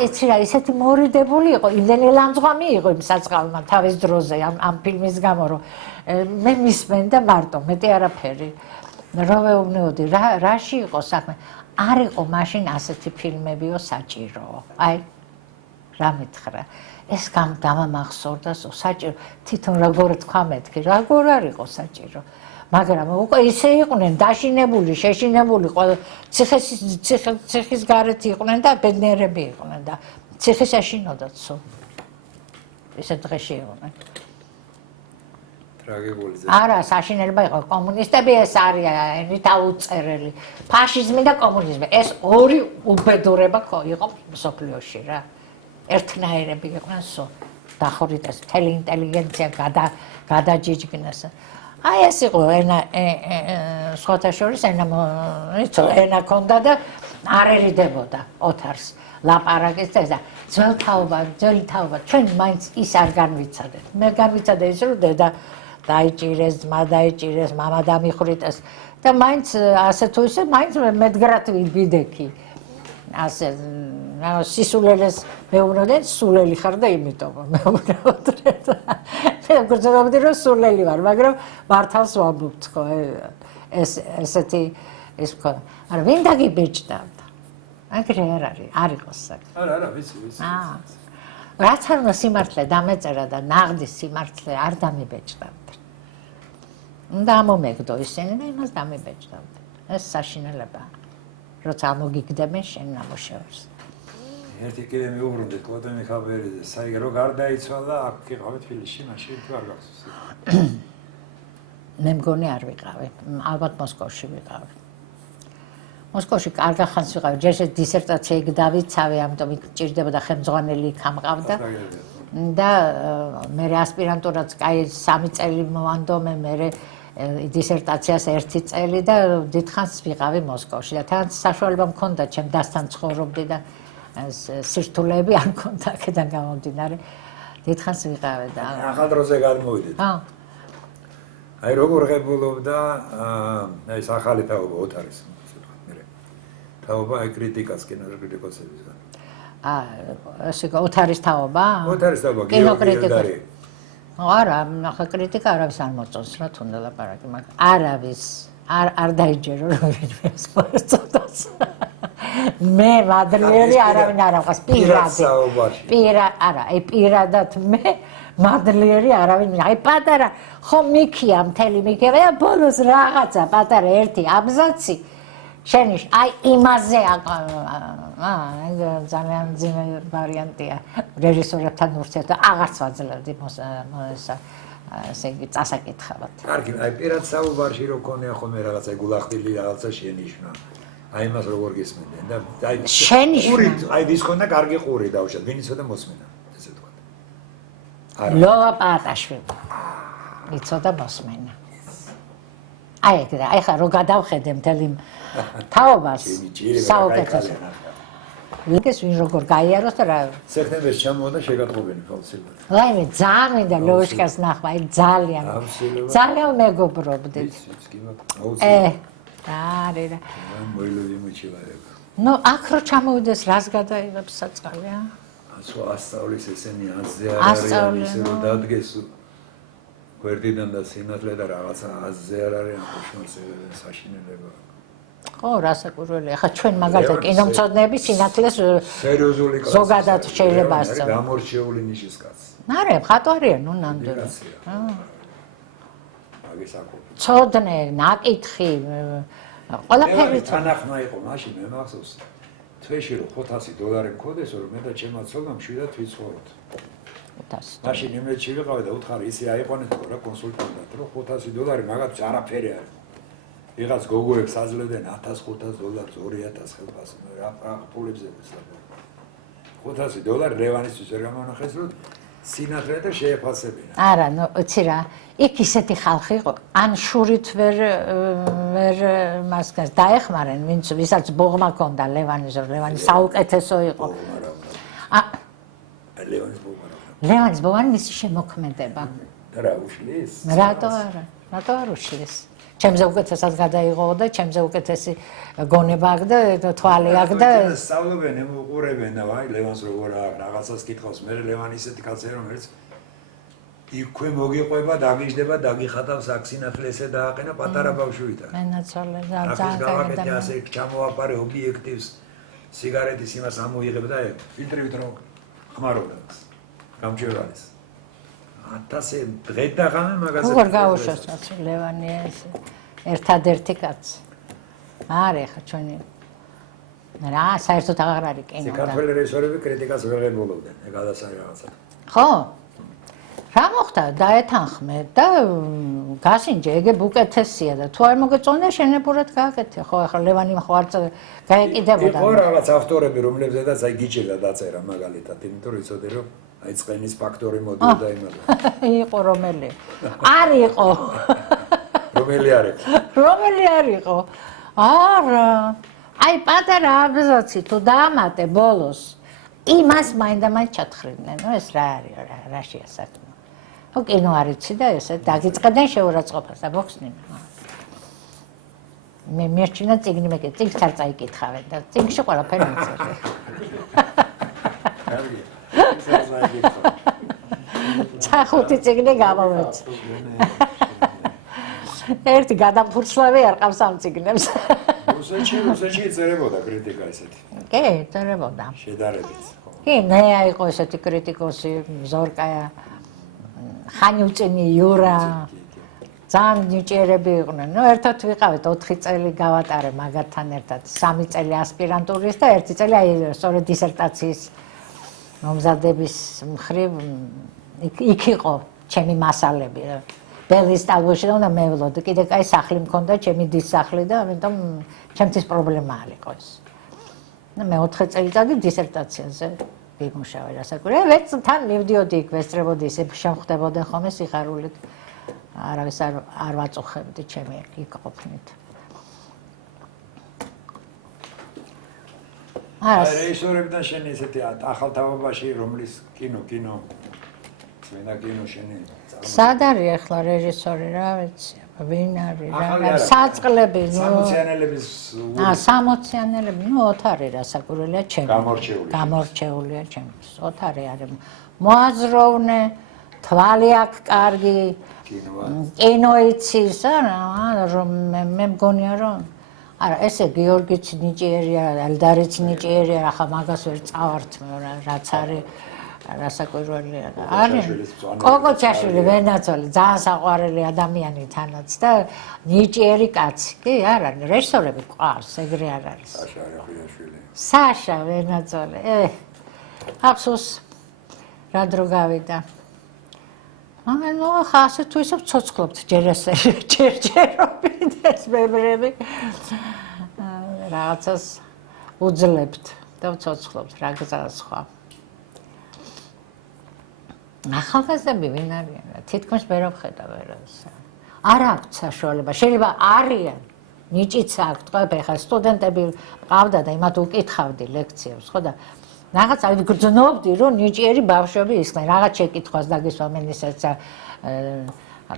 იცი რა, ისეთი მორიდებული იყო, იმდენი ლამძღვამი იყო იმ საწყალმა თავის დროზე ამ ფილმის გამო რომ მე მისმენ და მარტო მეტი არაფერი. რა ვეუბნეოდი, რაში იყო საქმე? არ იყო მაშინ ასეთი ფილმებიო საჭირო. აი რა მითხრა ეს გამამახსოვრდა საჭირო თვითონ როგორ თქვა მეთქი როგორ არ იყო საჭირო მაგრამ უკვე ისე იყვნენ დაშინებული შეშინებული ყველა ციხის გარეთ იყვნენ და ბედნიერები იყვნენ და ციხის აშინოდათ სულ ისე დღეში იყვნენ ტრაგიკული არა საშინელება იყო კომუნისტები ეს არიან დაუწერელი ფაშიზმი და კომუნიზმი ეს ორი უბედურება იყო მსოფლიოში რა ერთნაირები იყვნენ სულ დახორიტეს მთელი ინტელიგენცია გადაჯიჯგნეს აი ეს იყო ენა სხვათა შორის ენა ქონდა და არ ერიდებოდა ოთარს ლაპარაკის და ძველი თაობა ჩვენ მაინც ის არ განვიცადეთ მე განვიცადე ის რომ დედა დაიჭირეს ძმა დაიჭირეს მამა დამიხვრიტეს და მაინც ასე თუ ისე მაინც მედგრად ვიდექი ასე სისულელეს მეუბნებოდნენ სულელი ხარ და იმიტომ მეუბნებოდნენ მე გრძნობდი რომ სულელი ვარ მაგრამ მართალს ვამბობთ ხო ესეთი ის ხო არა ვინ დაგიბეჭდავდა აგრე არ იყოს საქმე არა ვიცი რაც არ უნდა სიმართლე დამეწერა და ნაღდი სიმართლე არ დამიბეჭდავდნენ უნდა ამომეგდო ისინი და იმას დამიბეჭდავდნენ ეს საშინელებაა როცა ამოგიგდებენ შენ ნამუშევრს. ერთი კიდე მიუბრუნდით კოტემი ქაბერიძეს, საი რო გარდაიცვალა, აქ იყავით თბილისში, მაშინ თუ არ გახსოვს. მე მგონი არ ვიყავი, ალბათ მოსკოვში ვიყავი. მოსკოვში კარგა ხანს ვიყავი, ჯერ დისერტაცია იქ დავიცავე, ამიტომ იქ ჭირდებოდა ხელმძღვანელი იქ ამყავდა. და მე ასპირანტურაც კაი 3 წელი მოვანდომე, მე დისერტაციას 1 წელი და დიდხანს ვიყავი მოსკოვში და თან საშუალება მქონდა ჩემ დასთან ცხოვრობდი და სირთულეები არ მქონდა აქედან გამომდინარე დიდხანს ვიყავი და ახალ დროზე გადმოვიდეთ აი როგორ ღებულობდა ეს ახალი თაობა ოთარის თაობა აი κρიტიკას კინოკრიტიკოსებისგან ესე ოთარის თაობა კინოკრიტიკოსი არა, ახლა კრიტიკა არავის არ მოწონს რა თუნდა ლაპარაკი, მაგრამ არავის არ დაიჯერო რომ ვინმეს მოეწონოს. მე მადლიერი არავინ არ აღას პირადად მე მადლიერი არავინ აი პატარა ხო მიქია მთელი მიქია და ბოლოს რაღაცა პატარა ერთი აბზაცი შენი აი იმაზე ძალიან ძიმე ვარიანტია რეჟისორებთან ურთიერთობა აღარც ვაძლევდი ესე იგი წასაკითხავად. კარგი, აი პირად საუბარში რო ქონია ხოლმე რაღაცა გულახდილი რაღაცა შენიშნა. აი მას როგორ გისმენდნენ და აი შენიშნა. აი ვის ქონდა კარგი ყური დავუშვათ, ვინ იცოდა მოსმენა, ესე თქვა. ლოვა პატაშვილი. იცოდა მოსმენა. აი ხა რო გადავხედე მთელი თაობას საუკეთესო. ლიგეს ვინ როგორ გაიაროს და რა სექტემბერში ჩამოვიდა შეგატყობინი ფალსილად. რაიმე ძალიან მინდა ლოიშკას ნახვა, აი ძალიან მეგობრობდით. არა. მოილოდი მოჩილაება. ნუ აქ რო ჩამოვიდეს რას გადაიღებს საწყალი ა? ასო ასწავლის ესენი აზზე არ არის ისე რომ დადგეს გვერდიდან და სინათლე და რაღაცა აზზე არ არის ამოშმოს საშინელება. ხო, რასაკვირველია. ახლა ჩვენ მაგალითად კინომცოდნეები სინათლეს სერიოზული კაცი. ზოგადად შეიძლება ასწავლო. გამორჩეული ნიშის კაცი. არა, მხატვარია, ნუ ნამდვილად. მაგის აკופ. ცოდნე, ნაკითხი, ყველაფერი თანახმა იყო მაშინ მე მახსოვს. თვეში რომ $500 მქონდეს, რომ მე და ჩემმა ცოლმა მშვიდად ვიცხოვროთ. $500. მაშინ იმედში ვიყავი და უთხარი ისე აიყვანეთ რა კონსულტანტად რომ $500 მაგაც არაფერი არის. ვიღაც გოგოებს აძლევდნენ $1,500, $2,000 ხელფასი, რა ფულებზე ვისლაპარაკო. $500 ლევანისთვის ვერ გამონახეს რომ სინათლე და შეეფასებინა. არა, ნუ იცი რა, იქ ისეთი ხალხი იყო, ან შურით ვერ მასკას დაეხმარენ, ვისაც ბოღმა ჰქონდა ლევანის, ლევანი საუკეთესო იყო. ლევანის ბოღმა მისი შემოქმედება. რა უშლის? რატო არ უშლის? ჩემზე უკეთესად გადაიღო და ჩემზე უკეთესი გონება აქვს და თვალი აქვს და სწავლობენ, უყურებენ და ვაი ლევანს როგორ რაღაცას კითხავს. მე ლევანი ისეთი კაცია რომელიც იქვე მოგიყვება, დაგიждდება, დაგიხატავს აქ სინათლე ესე დააყენა პატარა ბავშვიდან. მენაცვალე ძალიან კარგი ასე ჩამოაფარე ობიექტივს, სიგარეტის იმას ამოიღებ და ფილტრით რომ ხმარობდა. გამჭირვალეს. 1000 დღე და ღამე მაგაზე. როგორ გაუშვეს ლევანი ეს ერთადერთი კაცი. არა ხა ჩვენი რა საერთოდ აღარ არის კინო და საქართველოს რეჟისორები კრიტიკას ვერ ეღებულობდნენ, ეგ გადასარი რაღაცა. ხო? რა მოხდა? დაეთანხმეთ და გასინჯე, ეგ უკეთესია და თუ არ მოგეწონა შენებურად გააკეთე. ხო, ახლა ლევანი ხო არ გაეკიდებოდა. იყო რაღაც ავტორები, რომლებზედაც აი გიჩელა დაწერა მაგალითად, იმიტომ რომ იცოდე რომ აი წყენის ფაქტორი მოდიოდა იმაზე. იყო რომელი? არ იყო. რომელი არ იყო? არა. აი პატარა აბზაცი თუ დაამატე ბოლოს, იმას მაინდა-მაინც ჩათხრიდნენ. ნუ ეს რა არის, რა შეასაქმე. ო კინო არიცი და ესე დაგიწყებდნენ შეურაცხყოფას და ბოქსნინა. მე მერჩინა წიგნი მეკე, წიგნს არ წაიკითხავენ და წიგნში ყველაფერი მიწერე. კარგია. ხუთი წიგნი გამოვეცი. ერთი გადაფურცლავი არ ყავს ამ წიგნებს. რუსეთში წერებოდა კრიტიკა ესეთი. კი, წერებოდა. შედარებით. კი, ნეა იყო ესეთი კრიტიკოსი, ზორკაია, ხანიუწინი იურა. ძალიან ნიჭიერები იყვნენ. ნუ ერთად ვიყავით 4 წელი გავატარე მაგათთან ერთად, 3 წელი ასპირანტურის და 1 წელი აი სწორედ დისერტაციის მომზადების მხრივ იქ იყო ჩემი მასალები. ბელის სტალბოში და უნდა მევლოდ. კიდე კაი სახლი მქონდა, ჩემი დის სახლი და ამიტომ ჩემთვის პრობლემა არ იყო ეს. და მე 4 წელიწადი დისერტაციაზე ვიმუშავე რასაკვირველია. ვეც თან მივდიოდი იქ, ვესწრებოდი, ისე შემხვდებოდნენ ხოლმე სიხარულით. არავის არ ვაწუხებდი ჩემი იქ ყოფნით. აი რეჟისორებიდან შენ ესეთი ახალთავობაში რომლის კინო წმინდა კინო შენი სად არის ახლა რეჟისორი რა ვიცი ვინ არის რა საწყლები ნუ 60-იანელების 60-იანელები ნუ ოთარი რასაკვირველია ჩემი გამორჩეულია ჩემს ოთარი არის მოაზროვნე თვალი აქვს კარგი კინო იცის რა რომ მე მგონია რომ არა ესე გიორგიც ნიჭიერია ელდარიც ნიჭიერია ახლა მაგას ვერ წავართ რაც არის რასაკვირველია არის კოკოჩაშვილი ვენაცოლი ძალიან საყვარელი ადამიანი თანაც და ნიჭიერი კაცი კი არ არის რეჟისორები ყავს ეგრე არ არის საშა ვენაცოლი აფსოს რა დრო გავიდა ანუ ახლა ასე თუ ისე ცოცხლობთ ჯერჯერობით ეს მემრები რაღაცას უძლებთ და ცოცხლობთ რა გზაა სხვა ახალგაზრდები ვინ არიან თითქმის ვერ ვხედავ ვერას არ აქვს საშუალება შეიძლება არიან ნიჭიც აქვს ყველაფერი ხა სტუდენტები ყავდა და იმათ უკითხავდი ლექციებს ხო და რაღაც აი გრძნობდი რომ ნიჭიერი ბავშვები ისხდნენ რაღაც შეკითხვას დაგისვამენ ისეც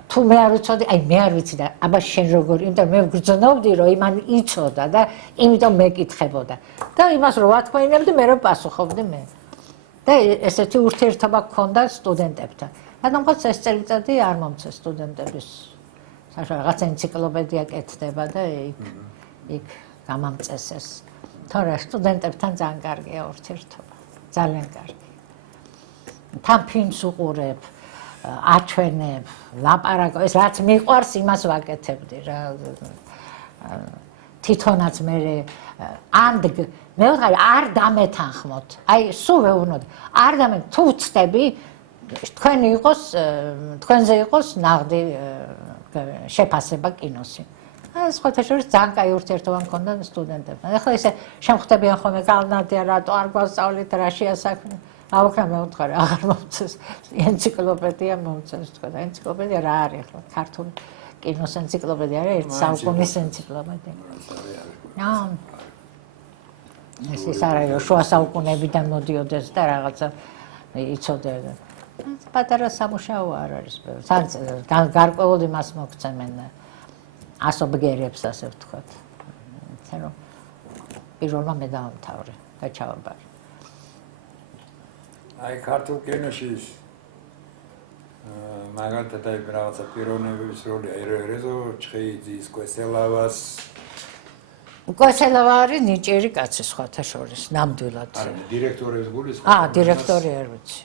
თუ მე არ ვიცოდი აი მე არ ვიცი და აბა შენ როგორ იმიტომ მე გრძნობდი რომ იმან იცოდა და იმიტომ მეკითხებოდა და იმას რომ ვათქვენებდი მე რომ პასუხობდი მე და ესეთი ურთიერთობა გქონდა სტუდენტებთან რადგან ხოც ეს წელიწადი არ მომწეს სტუდენტების საშუალო რაღაც ენციკლოპედია კეთდება და იქ გამამწეს ეს თორე სტუდენტებთან ძალიან კარგია ურთიერთობა ძალიან კარგი თან ფილმს უყურებ აჩვენებ ლაპარაკო ეს რაც მიყვარს იმას ვაკეთებდი რა თვითონაც მე მე ვთქვი არ დამეთანხმოთ აი სულ ვეუბნოდ არ დამე თუ ვწდები თქვენი იყოს თქვენზე იყოს ნაღდი შეფასება კინოსი. ეს ხოთაშორის ძალიან კაი ურთიერთობა მქონდა სტუდენტებთან. ეხლა ისე შემხვდებიან ხოლმე გალნადია რატო არ გვასწავლით რა შეა საქმე. აუქრა მეუთხარი აღარ მომწეს ენციკლოპედია მომწეს თქვა და ენციკლოპედია რა არის ახლა ქართული კინოს ენციკლოპედია არის ერთ საუკუნის ენციკლოპედია. ეს ის არის შუა საუკუნეებიდან მოდიოდეს და რაღაცა იცოდნენ. პატარა სამუშაო არ არის. გარკვეულ იმას მოგცემენ ასობგერებს ასე ვთქვათ. ისე რომ პირველმა მე დავამთავრე და ჩავაბარე. აი ქართულ კინოში მაგალითად აი რაღაცა პიროვნებების როლი ერეზო ჩხეიძის კვესელავას კვესელავა არის ნიჭიერი კაცი სხვათა შორის ნამდვილად. დირექტორების გულისხმობ. დირექტორი არ ვიცი.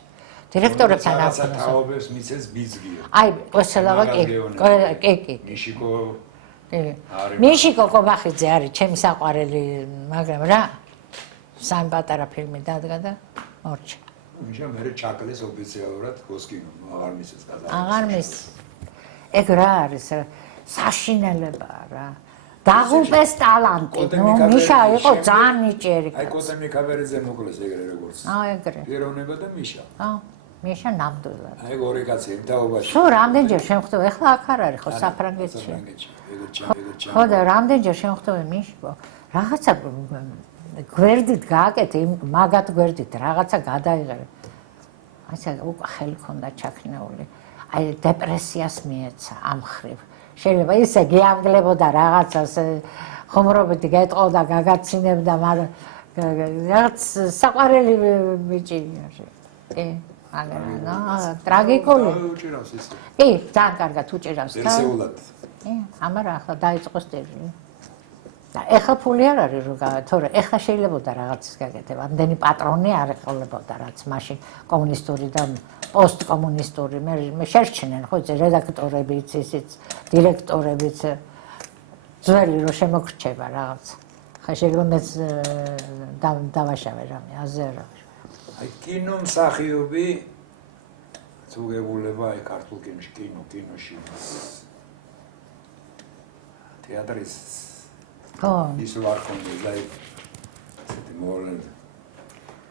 დირექტორებთან რაღაცა თაობებს მიცეს ბიძგია. აი კვესელავა კი. მიშიკო მიშიკო კობახიძე არის ჩემი საყვარელი, მაგრამ რა სამი პატარა ფილმი დადგა და მორჩა. მიშა მე ჩაკლეს ოფიციალურად გოსკინო აღარ მისცეს გადააჭრა. აღარ მის. ეგ რა არის საშინელებაა რა. დაღუპეს ტალანტი. მიშა იყო ძალიან ნიჭიერი კაცი. აი კოტე მიქაბერიძე მოკლეს ეგრე როგორც. ეგრე. პიროვნება და მიშა. მიშა ნამდვილად. აი ორი კაცი ერთაობაში. ხო, რამდენჯერ შემხვდები? ეხლა აქ არ არის ხო საფრანგეთში. ხო და რამდენჯერ შემხვდები მიშკო? რაღაცა გვერდით გააკეთე, მაგათ გვერდით რაღაცა გადაიღე. ასე უკვე ხელი ქონდა ჩაქნეული. აი დეპრესიას მიეცა ამ ხრივ. შეიძლება ისე გიამგლებოდა რაღაცას ხუმრობით გეტყოდა, გაგაცინებდა, მაგრამ რაღაც საყვარელი ბიჭი არის. კი, მაგრამ ტრაგიკული. უჭირავს ის. კი, ძალიან კარგად უჭირავს. პერსეულად. კი, ამარა ახლა დაიწყო სტილი. და ეხლა ფული არ არის რომ თორე ეხლა შეიძლებოდა რაღაცის გაკეთება. ამდენი პატრონი არ ეყოლებოდა რაც მაშინ კომუნისტური და პოსტკომუნისტური მე შერჩნენ ხო ეს რედაქტორებიც ისიც დირექტორებიც ძველი რომ შემოგრჩება რაღაც. ხა შეიძლება მეც დავაშავე რამე აზე რა. აი კინომსახიობი ზოგებულება აი ქართულ კინოში კინოში თეატრის ის ვარ კონდეს აი ესეთი მოვლენ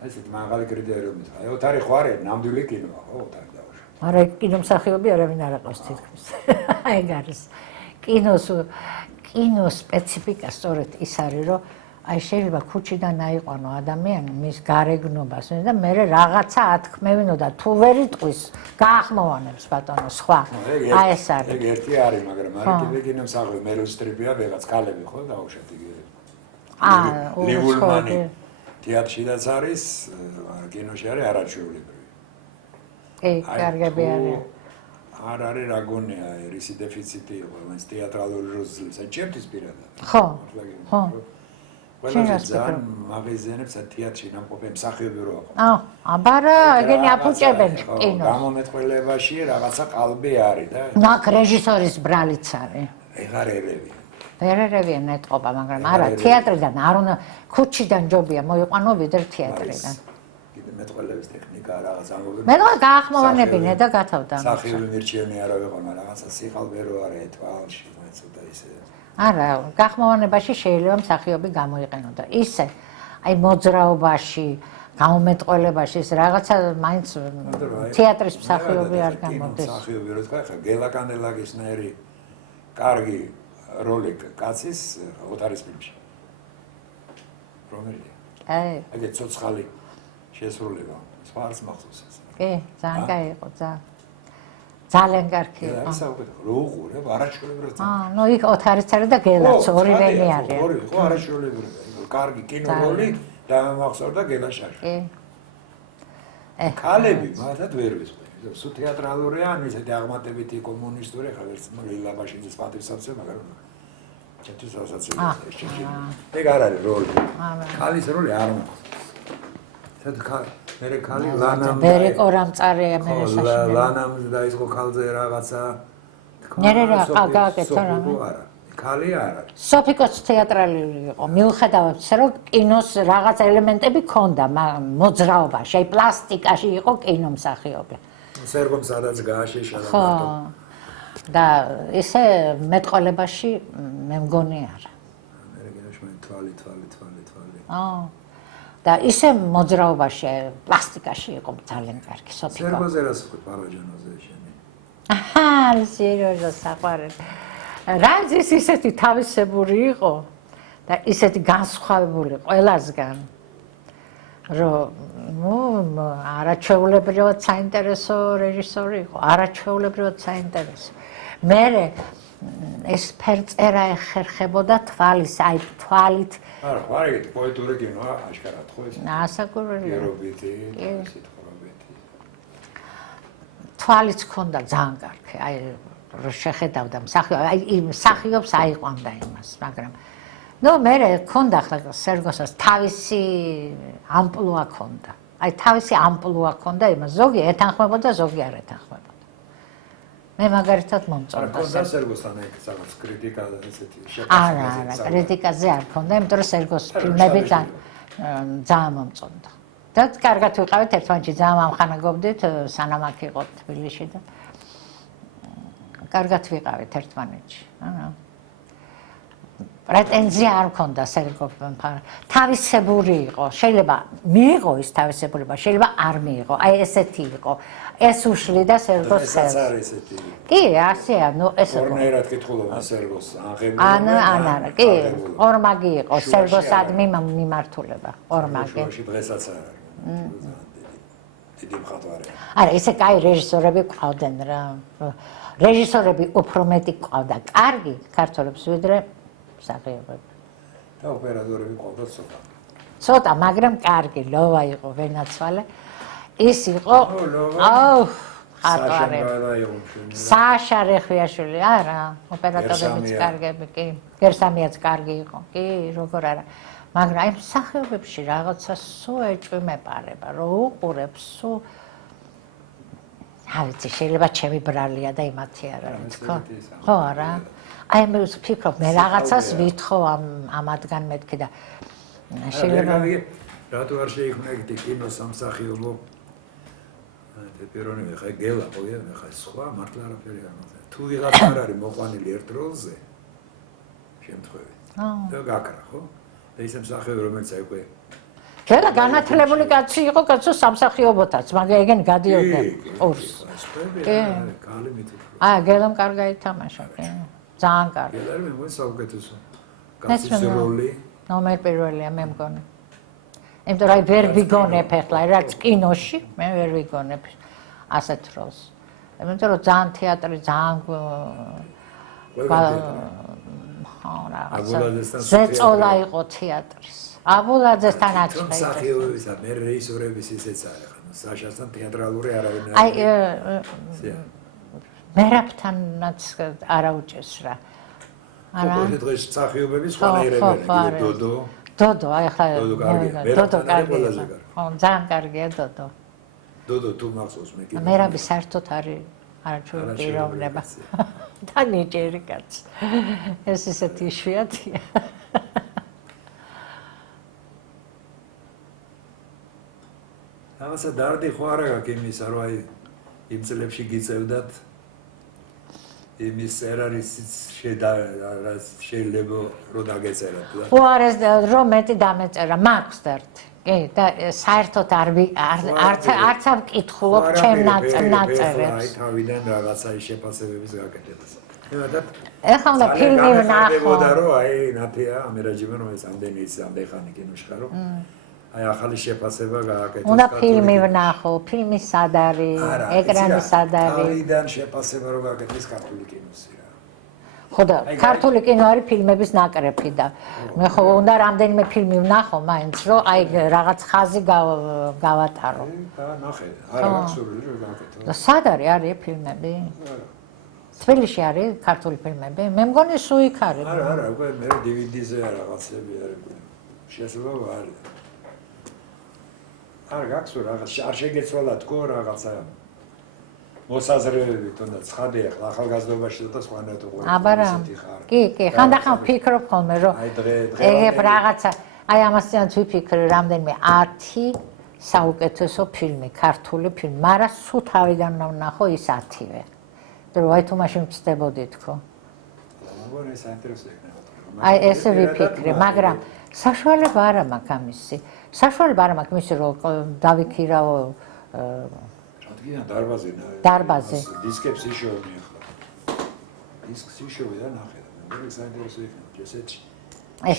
ესეთი მაღალი კრიტერიუმით აი ოთარი ხوارე ნამდვილი კინოა ხო ოთარი დავაშ არა კინომსახიობი არავინ არ აყავს თითქმის ეგ არის კინოს სპეციფიკა სწორედ ის არის რომ აი შეიძლება ქუჩიდან აიყვანო ადამიანი მის გარეგნობას და მე რაღაცა ათქმევინო და თუ ვერ იტყვის გაახმოვანებს ბატონო სხვა აი ეს არის ეგ ერთი არის მაგრამ არის კიდე კინომსახიობი მერილ სტრიპია ვიღაც კალები ხო დავუშვათ იგი ლივულმანი თეატრშიც არის კინოში არის არაჩვეულებრივი კი კარგები არის არ არის რა გონია რისი დეფიციტი იყო მას თეატრალური როლს აი ჩემთვის პირადად ხო ხო ძალიან მაგაზიანებს თეატრში ნამყოფი მსახიობი რო აქვს. აბარა, ეგენი აფუჭებენ კინოს. გამომეტყველებაში რაღაცა ყალბი არის და ნაკ რეჟისორის ბრალიც არის. ეგარ ერევი. ვერ ერევიან ეტყობა, მაგრამ არა, თეატრიდან არ უნდა ქუჩიდან ჯობია მოიყვანო ვიდრე თეატრიდან. კიდე მეტყველების ტექნიკა რაღაც ამბობენ. მე გაახმოვანებინე და გათავდა. მსახიობი მირჩევნი არა ვიყო, მაგრამ რაღაცა სიყალბე რო არის თვალში, მეცოდა ისე. არა, გახმოვანებაში შეიძლება მსახიობი გამოიყენოდა. ისე, აი მოძრაობაში, გამომეტყველებაში ის რაღაცა მაინც თეატრის მსახიობი არ გამოდის. მსახიობი რო თქვა, ხა გელა კანდელაკისნაირი კარგი როლი კაცის ოთარის ფილმში. რომელი? ეგ ცოცხალი შესრულება, სხვა არც მახსოვს ეს. კი, ძალიან კაი იყო, ძალიან კარგი იყო. აი საუკეთესო, რო უყურებ, არაჩვეულებრივად. ნუ იქ ოთარიც არის და გელაც ორივენი არის. ორი, ხო არაჩვეულებრივია. კარგი კინოროლი და მახსოვდა გელა შაში. კი. ქალები მათად ვერ ვისყვი. სულ თეატრალურია, ან ისეთი აღმატებითი კომუნისტური, ხა ვერც ლილაბაშიძის პატივსაცემ, მაგრამ ჩემთვის რასაც ეს შეჭირა. ეგ არ არის როლი. ქალის როლი არ მოხდა. მე ქალი ლანამ ბერეკო რამწარეა მე საშინელი ლანამ დაიწყო ქალზე რაღაცა ნერე რა გააკეთა რამე ქალი არა სოფიკოც თეატრალური იყო მიუხედავად ისე რომ კინოს რაღაც ელემენტები ქონდა მოძრაობაში აი პლასტიკაში იყო კინომსახიობი სერგომ სადაც გააშიშა და ხო მარტო და ისე მეტყოლებაში მე მგონი არა ამერიკაში თვალი და ისე მოძრაობაში პლასტიკაში იყო ძალიან კარგი სოფიკო სერგოზე რას ვთქვი პარაჯანოზე შენი სერიოზო საყვარელი რაძის ისეთი თავისებური იყო და ისეთი განსხვავებული ყველასგან რომ არაჩვეულებრივად საინტერესო რეჟისორი იყო არაჩვეულებრივად საინტერესო მე ეს ფერწერა ეხერხებოდა თვალით არა ვარიგეთ პოეტური კინოა აშკარად ხო ეს ასაკურველი ერობითი სიტყვობითი თვალიც ქონდა ძალიან კარგი აი რო შეხედავდა მსახიობს აიყვანდა იმას მაგრამ ნუ მე ქონდა ახლა სერგოსას თავისი ამპლუა ქონდა აი თავისი ამპლუა ქონდა იმას ზოგი ეთანხმებოდა ზოგი არ ეთანხმებოდა მე მაგალითად მომწონდა ქონდა სერგოსთან ეგ რაღაც კრიტიკა და ესეთი არა კრიტიკაზე არ ქონდა იმიტომ რომ სერგოს ფილმები ძალიან მომწონდა და კარგად ვიყავით ერთმანეთში ძალიან ამხანაგობდით სანამ აქ იყო თბილისში და კარგად ვიყავით ერთმანეთში პრეტენზია არ მქონდა სერგომ თავისებური იყო შეიძლება მიიღო ის თავისებურება შეიძლება არ მიიღო აი ესეთი იყო ეს უშლიდა სერგოს ეს არის ესეთი კი ასეა ნუ ეს ორნაირად კითხულობენ სერგოს არა კი ორმაგი იყო სერგოსადმი მიმართულება ორმაგი დღესაც არის დიდი მხატვარი არა ესე კაი რეჟისორები ყავდნენ რა რეჟისორები უფრო მეტი ყავდა კარგი ქართველებს ვიდრე მსახიობები და ოპერატორები ყავდა ცოტა მაგრამ კარგი ლოვა იყო ვენაცვალე ის იყო ხატვარი საშა რეხვიაშვილი არა ოპერატორებიც კარგები კი გერსამიაც კარგი იყო კი როგორ არა მაგრამ აი მსახიობებში რაღაცა სულ ეჭვმეპარება რომ უყურებს სულ არ ვიცი შეიძლება ჩემი ბრალია და იმათი არ არის ხო არა აი მე ვფიქრობ მე რაღაცას ვითხოვ ამ ადგან მეთქი და შეიძლება რატო არ შეიქმნა კინო სამსახიობო პერონი ხა გელა ყოია ხა სხვა მართლა არაფერი არ მოხდა თუ ვიღაც არ არის მოყვანილი ერთ როლზე შემთხვევით და გაკრა ხო და ისე მსახიობი რომელიც აი უკვე გელა განათლებული კაცი იყო კაცო სამსახიობოთაც მაგრამ ეგენ გადიოდა ყურს კალი მითხრა გელამ კარგა ითამაშა კი ძალიან კარგი გელა მე საუკეთესო კაცის როლი ნომერ პირველია მე მგონი იმიტომ რომ აი ვერ ვიგონებ ახლა რაც კინოში მე ვერ ვიგონებ ასეთ როლს იმიტომ რომ ძალიან თეატრი ძალიან ზეწოლა იყო თეატრის აბულაძესთან აჭყედა მსახიობისა მე რეჟისორების ისეც არის ხა საშასთან თეატრალური არავინ აი მერაბთანაც არაუჭეს რა არა დღეს მსახიობების სხვანაირებია დოდო აი ხა დოდო კარგია ხო ძალიან კარგია დოდო თუ მახსოვს მე კი მერაბი საერთოდ არის არაჩვეულებრივი პიროვნება და ნიჭიერი კაცი ეს ისეთი იშვიათია ამასა დარდი ხო არა გაქვს იმისა რომ აი იმ წლებში გიწევდათ იმის წერარის შეიძლება რომ დაგეწერათ და ხო არა რომ მეტი დამეწერა მაქვს დარდი კი და საერთოდ არც არ ვკითხულობ ჩემ ნაწერებს აი თავიდან რაღაცა შეფასებების გაკეთებას ეხლა უნდა ფილმი ვნახო და რომ აი ნათია ამერაჯიბა რომ ეს ამდენი ხანი კინოში ხარო აი ახალი შეფასება გააკეთოს უნდა ფილმი ვნახო ფილმი სად არის ეკრანი სად არის თავიდან შეფასება რომ გააკეთეს ქართული კინოსი რა ხო და ქართული კინო არის ფილმების ნაკრეფი და მე ხო უნდა რამდენიმე ფილმი ვნახო მაინც რომ აი რაღაც ხაზი გავატარო და ნახე არა გასურვილი რომ გააკეთო და სად არის ფილმები თბილისში არის ქართული ფილმები მე მგონი სულ იქ არის არა უკვე მე DVD-ზე რაღაცები არის შესაძლოა არის არ გახსოვ რაღაც არ შეგეცვალა თქო რაღაცა მოსაზრებები თუნდაც ცხადია ახლა ახალგაზრდობაში და სხვანაირად უყურებ აბარა კი ხანდახან ვფიქრობ ხოლმე რომ ეგ რაღაცა აი ამასიანაც ვიფიქრე რამდენიმე 10 საუკეთესო ფილმი, ქართული ფილმი, მაგრამ სულ თავიდან ვნახო ის 10-ვე. რომ აი თუ მაშინ ვწდებოდი თქო. მგონი საინტერესო იქნება. აი ესე ვიფიქრე, მაგრამ საშუალება არ მაქვს ამისი. საშუალება არ მაქვს იმისი რომ დავიქირავო რადგან დარბაზი. დისკებს იშოვდი ახლა. დისკს იშოვდი და ნახე. მგონი საინტერესო იქნება ესეთი.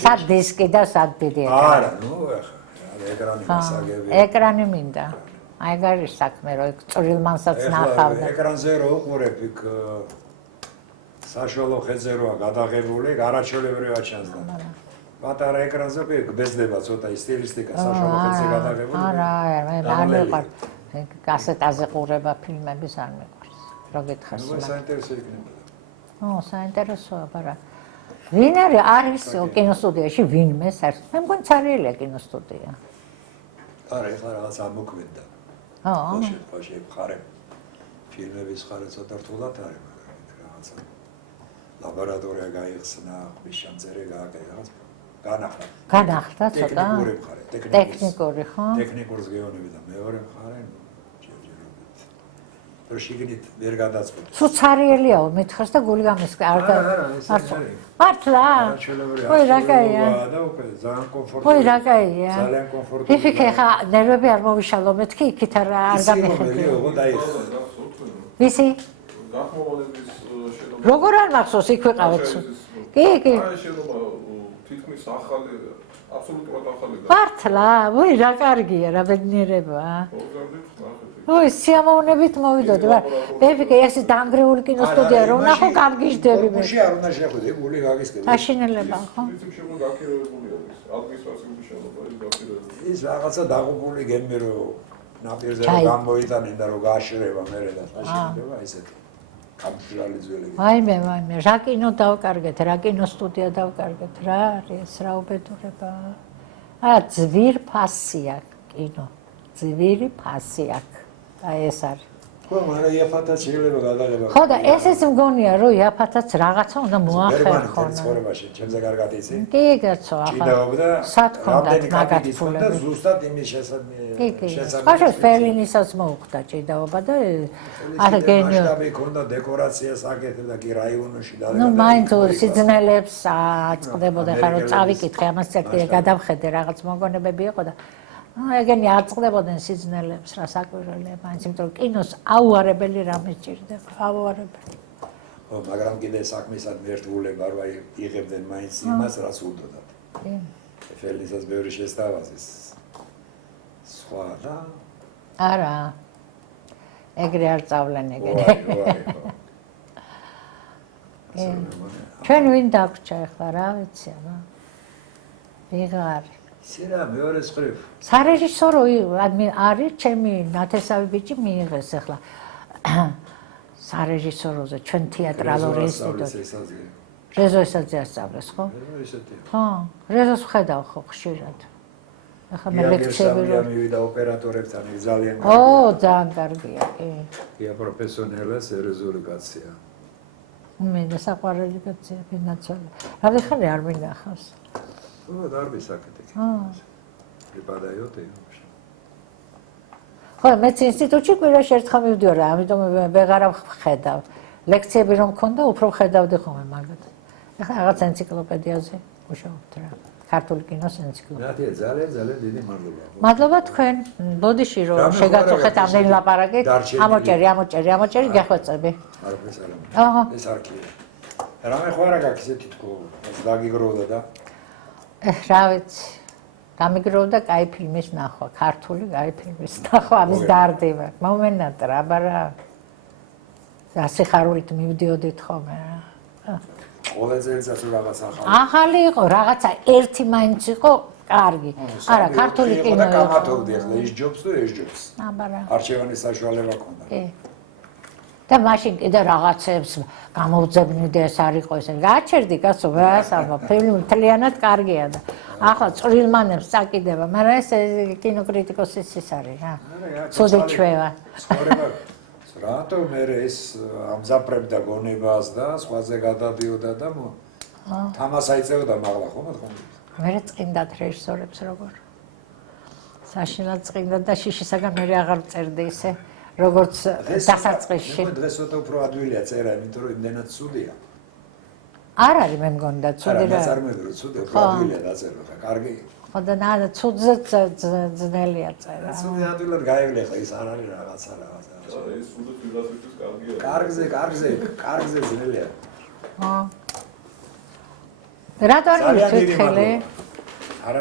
სად დისკი და სად დიდი ეკრანი. არა, ნუ ახლა ეკრანი მასაგები. ეკრანი მინდა. აი გარი საქმე რომ წვრილმანსაც ნახავდა. ეკრანზე რო უყურებ იქ საშუალო ხეზე როა გადაღებული, არაჩვეულებრივ აჩანს და. პატარა ეკრანზე ბეზდება ცოტა სტილისტიკა საშუალო ხეზე გადაღებული. არა, არ მეყვარს. კასეტაზე ყურება ფილმების არ მეყვარს. რო გითხარს. ნუ საინტერესო იქნება. საინტერესოა, მაგრამ ვინ არის კინოსტუდიაში ვინმე საერთოდ? მე მგონი ცარიელია კინოსტუდია. არა, ეხლა რაღაც ამოქმედდა. ხო, ხარებ. ფილმების ხარე ცოტა რთულად არის, მაგრამ რაღაცა ლაბორატორია გაიხსნა, ხმისჩამწერი გააკეთა, განახლა ცოტა. ტექნიკური ხო? ტექნიკურს გეონები და მეორე მხარე ჯერჯერობით. რომ შიგნით ვერ გადაწყვეტ. სულ ცარიელიაო, მითხარს და გული გამისკა. მართლა? ой, რა კაია. და უკვე ძალიან კომფორტული. ой, რა კაია. ძალიან კომფორტული. ვიფიქრე ხა ნერვები არ მოვიშალო მეთქი იქით არ გამიხედე. ვისი? გახმოვანების შენობა. როგორ არ მახსოვს იქ ვიყავით? კი. აი შენობა თითქმის ახალი, აბსოლუტურად ახალი. მართლა? ой, რა კარგია, რა ბედნიერება. ой, სიამოვნებით მოვიდოდი, მაგრამ ვიფიქრე ეს დანგრეული კინოსტუდია რომ ნახო გამგიჟდები მე. გუში არ უნდა შეხვიდე, გული გაგისკები. აშინელება ხო? თითქმის შენობა გაქირავებული არის. ადმინისტრაციული შენობა ის გაქირავებული. ის რაღაცა დაღუპული გემი რომ ნაპირზე გამოიტანენ და რომ გააშრება მერე და აშენდება ესეთი. კამპიუტერული ძველი. ვაიმე, რა კინო დავკარგეთ, რა კინოსტუდია დავკარგეთ, რა არის, რა უბედურება. ძვირფასი აქვს კინო. ძვირი ფასი აქვს. აი ეს არის. ხო, მაგრამ იაფათაც შეიძლება გადაღება. ხო და ესეც მგონია რომ იაფათაც რაღაცა უნდა მოახერხონ. ცხოვრებაში, ჩემზე კარგად იცი? კი, კაცო, ახლა. ჭიდაობდა. სად ხონდათ მაგათ ფულები? და ზუსტად იმის შესაძლებელი. კი. ხაშო ფელინისაც მოუხდა ჭიდაობა და არა გენიო. მასშტაბი ქონდა დეკორაციას აკეთებდა კი რაიონში და ნუ მაინც სიძნელებს აწყდებოდა ხა რომ წავიკითხე ამას წერტია გადავხედე რაღაც მოგონებები იყო და ეგენი აწყდებოდნენ სიძნელებს რა საკვირველია მაინც იმიტომ რომ კინოს აუარებელი რამე სჭირდება აუარებელი ხო მაგრამ კიდე საქმისად მერტულება რა იღებდნენ მაინც იმას რაც უდოდათ კი ფელინისაც ბევრი შესთავაზეს სხვა და არა ეგრე არ წავლენ ეგენი ჩვენ ვინ დაგვჭა ახლა რა ვიცი აბა ვიღარ სერა მეორე სწრიფ სარეჟისორო არის ჩემი ნათესავი ბიჭი მიიღეს ახლა სარეჟისოროზე ჩვენ თეატრალური ინსტიტუტი რეზო ესაძე ასწავლეს ხო? ხო რეზოს ვხედავ ხო ხშირად ახლა მე ლექციები რომ მივიდა ოპერატორებთან ძალიან ო ძალიან კარგია კი ია პროფესიონალა სერიოზული კაცია მე და საყვარელი კაცია ფინანსური რა ხარ არ მინახავს ო დარბი საკეთე პრიპადაიოთე ხო მეც ინსტიტუტში კვირაში ერთხელ მივდიოდი ამიტომ ვეღარ ვხედავ ლექციები რომ მქონდა უფრო ვხედავდი ხოლმე მაგათ ახლა რაღაც ენციკლოპედიაზე ვუშაობთ რა ქართული კინოს ენციკლოპედია ნატია ძალიან დიდი მადლობა მადლობა თქვენ ბოდიში რომ შეგაწუხეთ ამდენი ლაპარაკით ამოჭერი გეხვეწები არაფერს არა ეს არ ქია რამე ხო არა გაქვს ესეთი თქო დაგიგროვდა და რა ვიცი გამიგროვდა კაი ფილმის ნახვა ქართული კაი ფილმის ნახვა ამის დარდიმა მომენატრა აბარა ასიხარულით მივდიოდით ხოლმე რა ყველა წელიწადს რაღაც ახალი იყო რაღაცა ერთი მაინც იყო კარგი არა ქართული კინო იყო და გამათოვდი ახლა ის ჯობს თუ ეს ჯობს აბარა არჩევანის საშუალება ქონდა კი და მაშინ კიდე რაღაცებს გამოვძებნი და ეს არ იყო ესე გააჩერდი კაცო ვასაბა ფილმი მთლიანად კარგია და ახლა წვრილმანებს წაკიდება მაგრამ ეს კინოკრიტიკოსის ის არის რა ცუდი ჩვევა რატო მე ეს ამზაფრებდა გონებას და სხვაზე გადადიოდა და თამას აიწევდა მაღლა ხომ მე წინდათ რეჟისორებს როგორ საშინლად წმინდა და შიშისაგან მე აღარ წერდი ისე როგორც დასაწყისში. მე დღეს ცოტა უფრო ადვილია წერა, იმიტომ რომ იმდენად ცუდია. არ არის მე მგონდა ცუდი რა. ნაწარმოები რომ ცუდი უფრო ადვილია დაწერო ხა, კარგი. ხო და ნადა ცუდზე ძნელია წერა. ცუდი ადვილად გაივლე ხა ის არ არის რაღაცა. ეს სულ ფილოსოფიის კარგია. კარგზე ძნელია. ხო. რატო არის თვითხელი?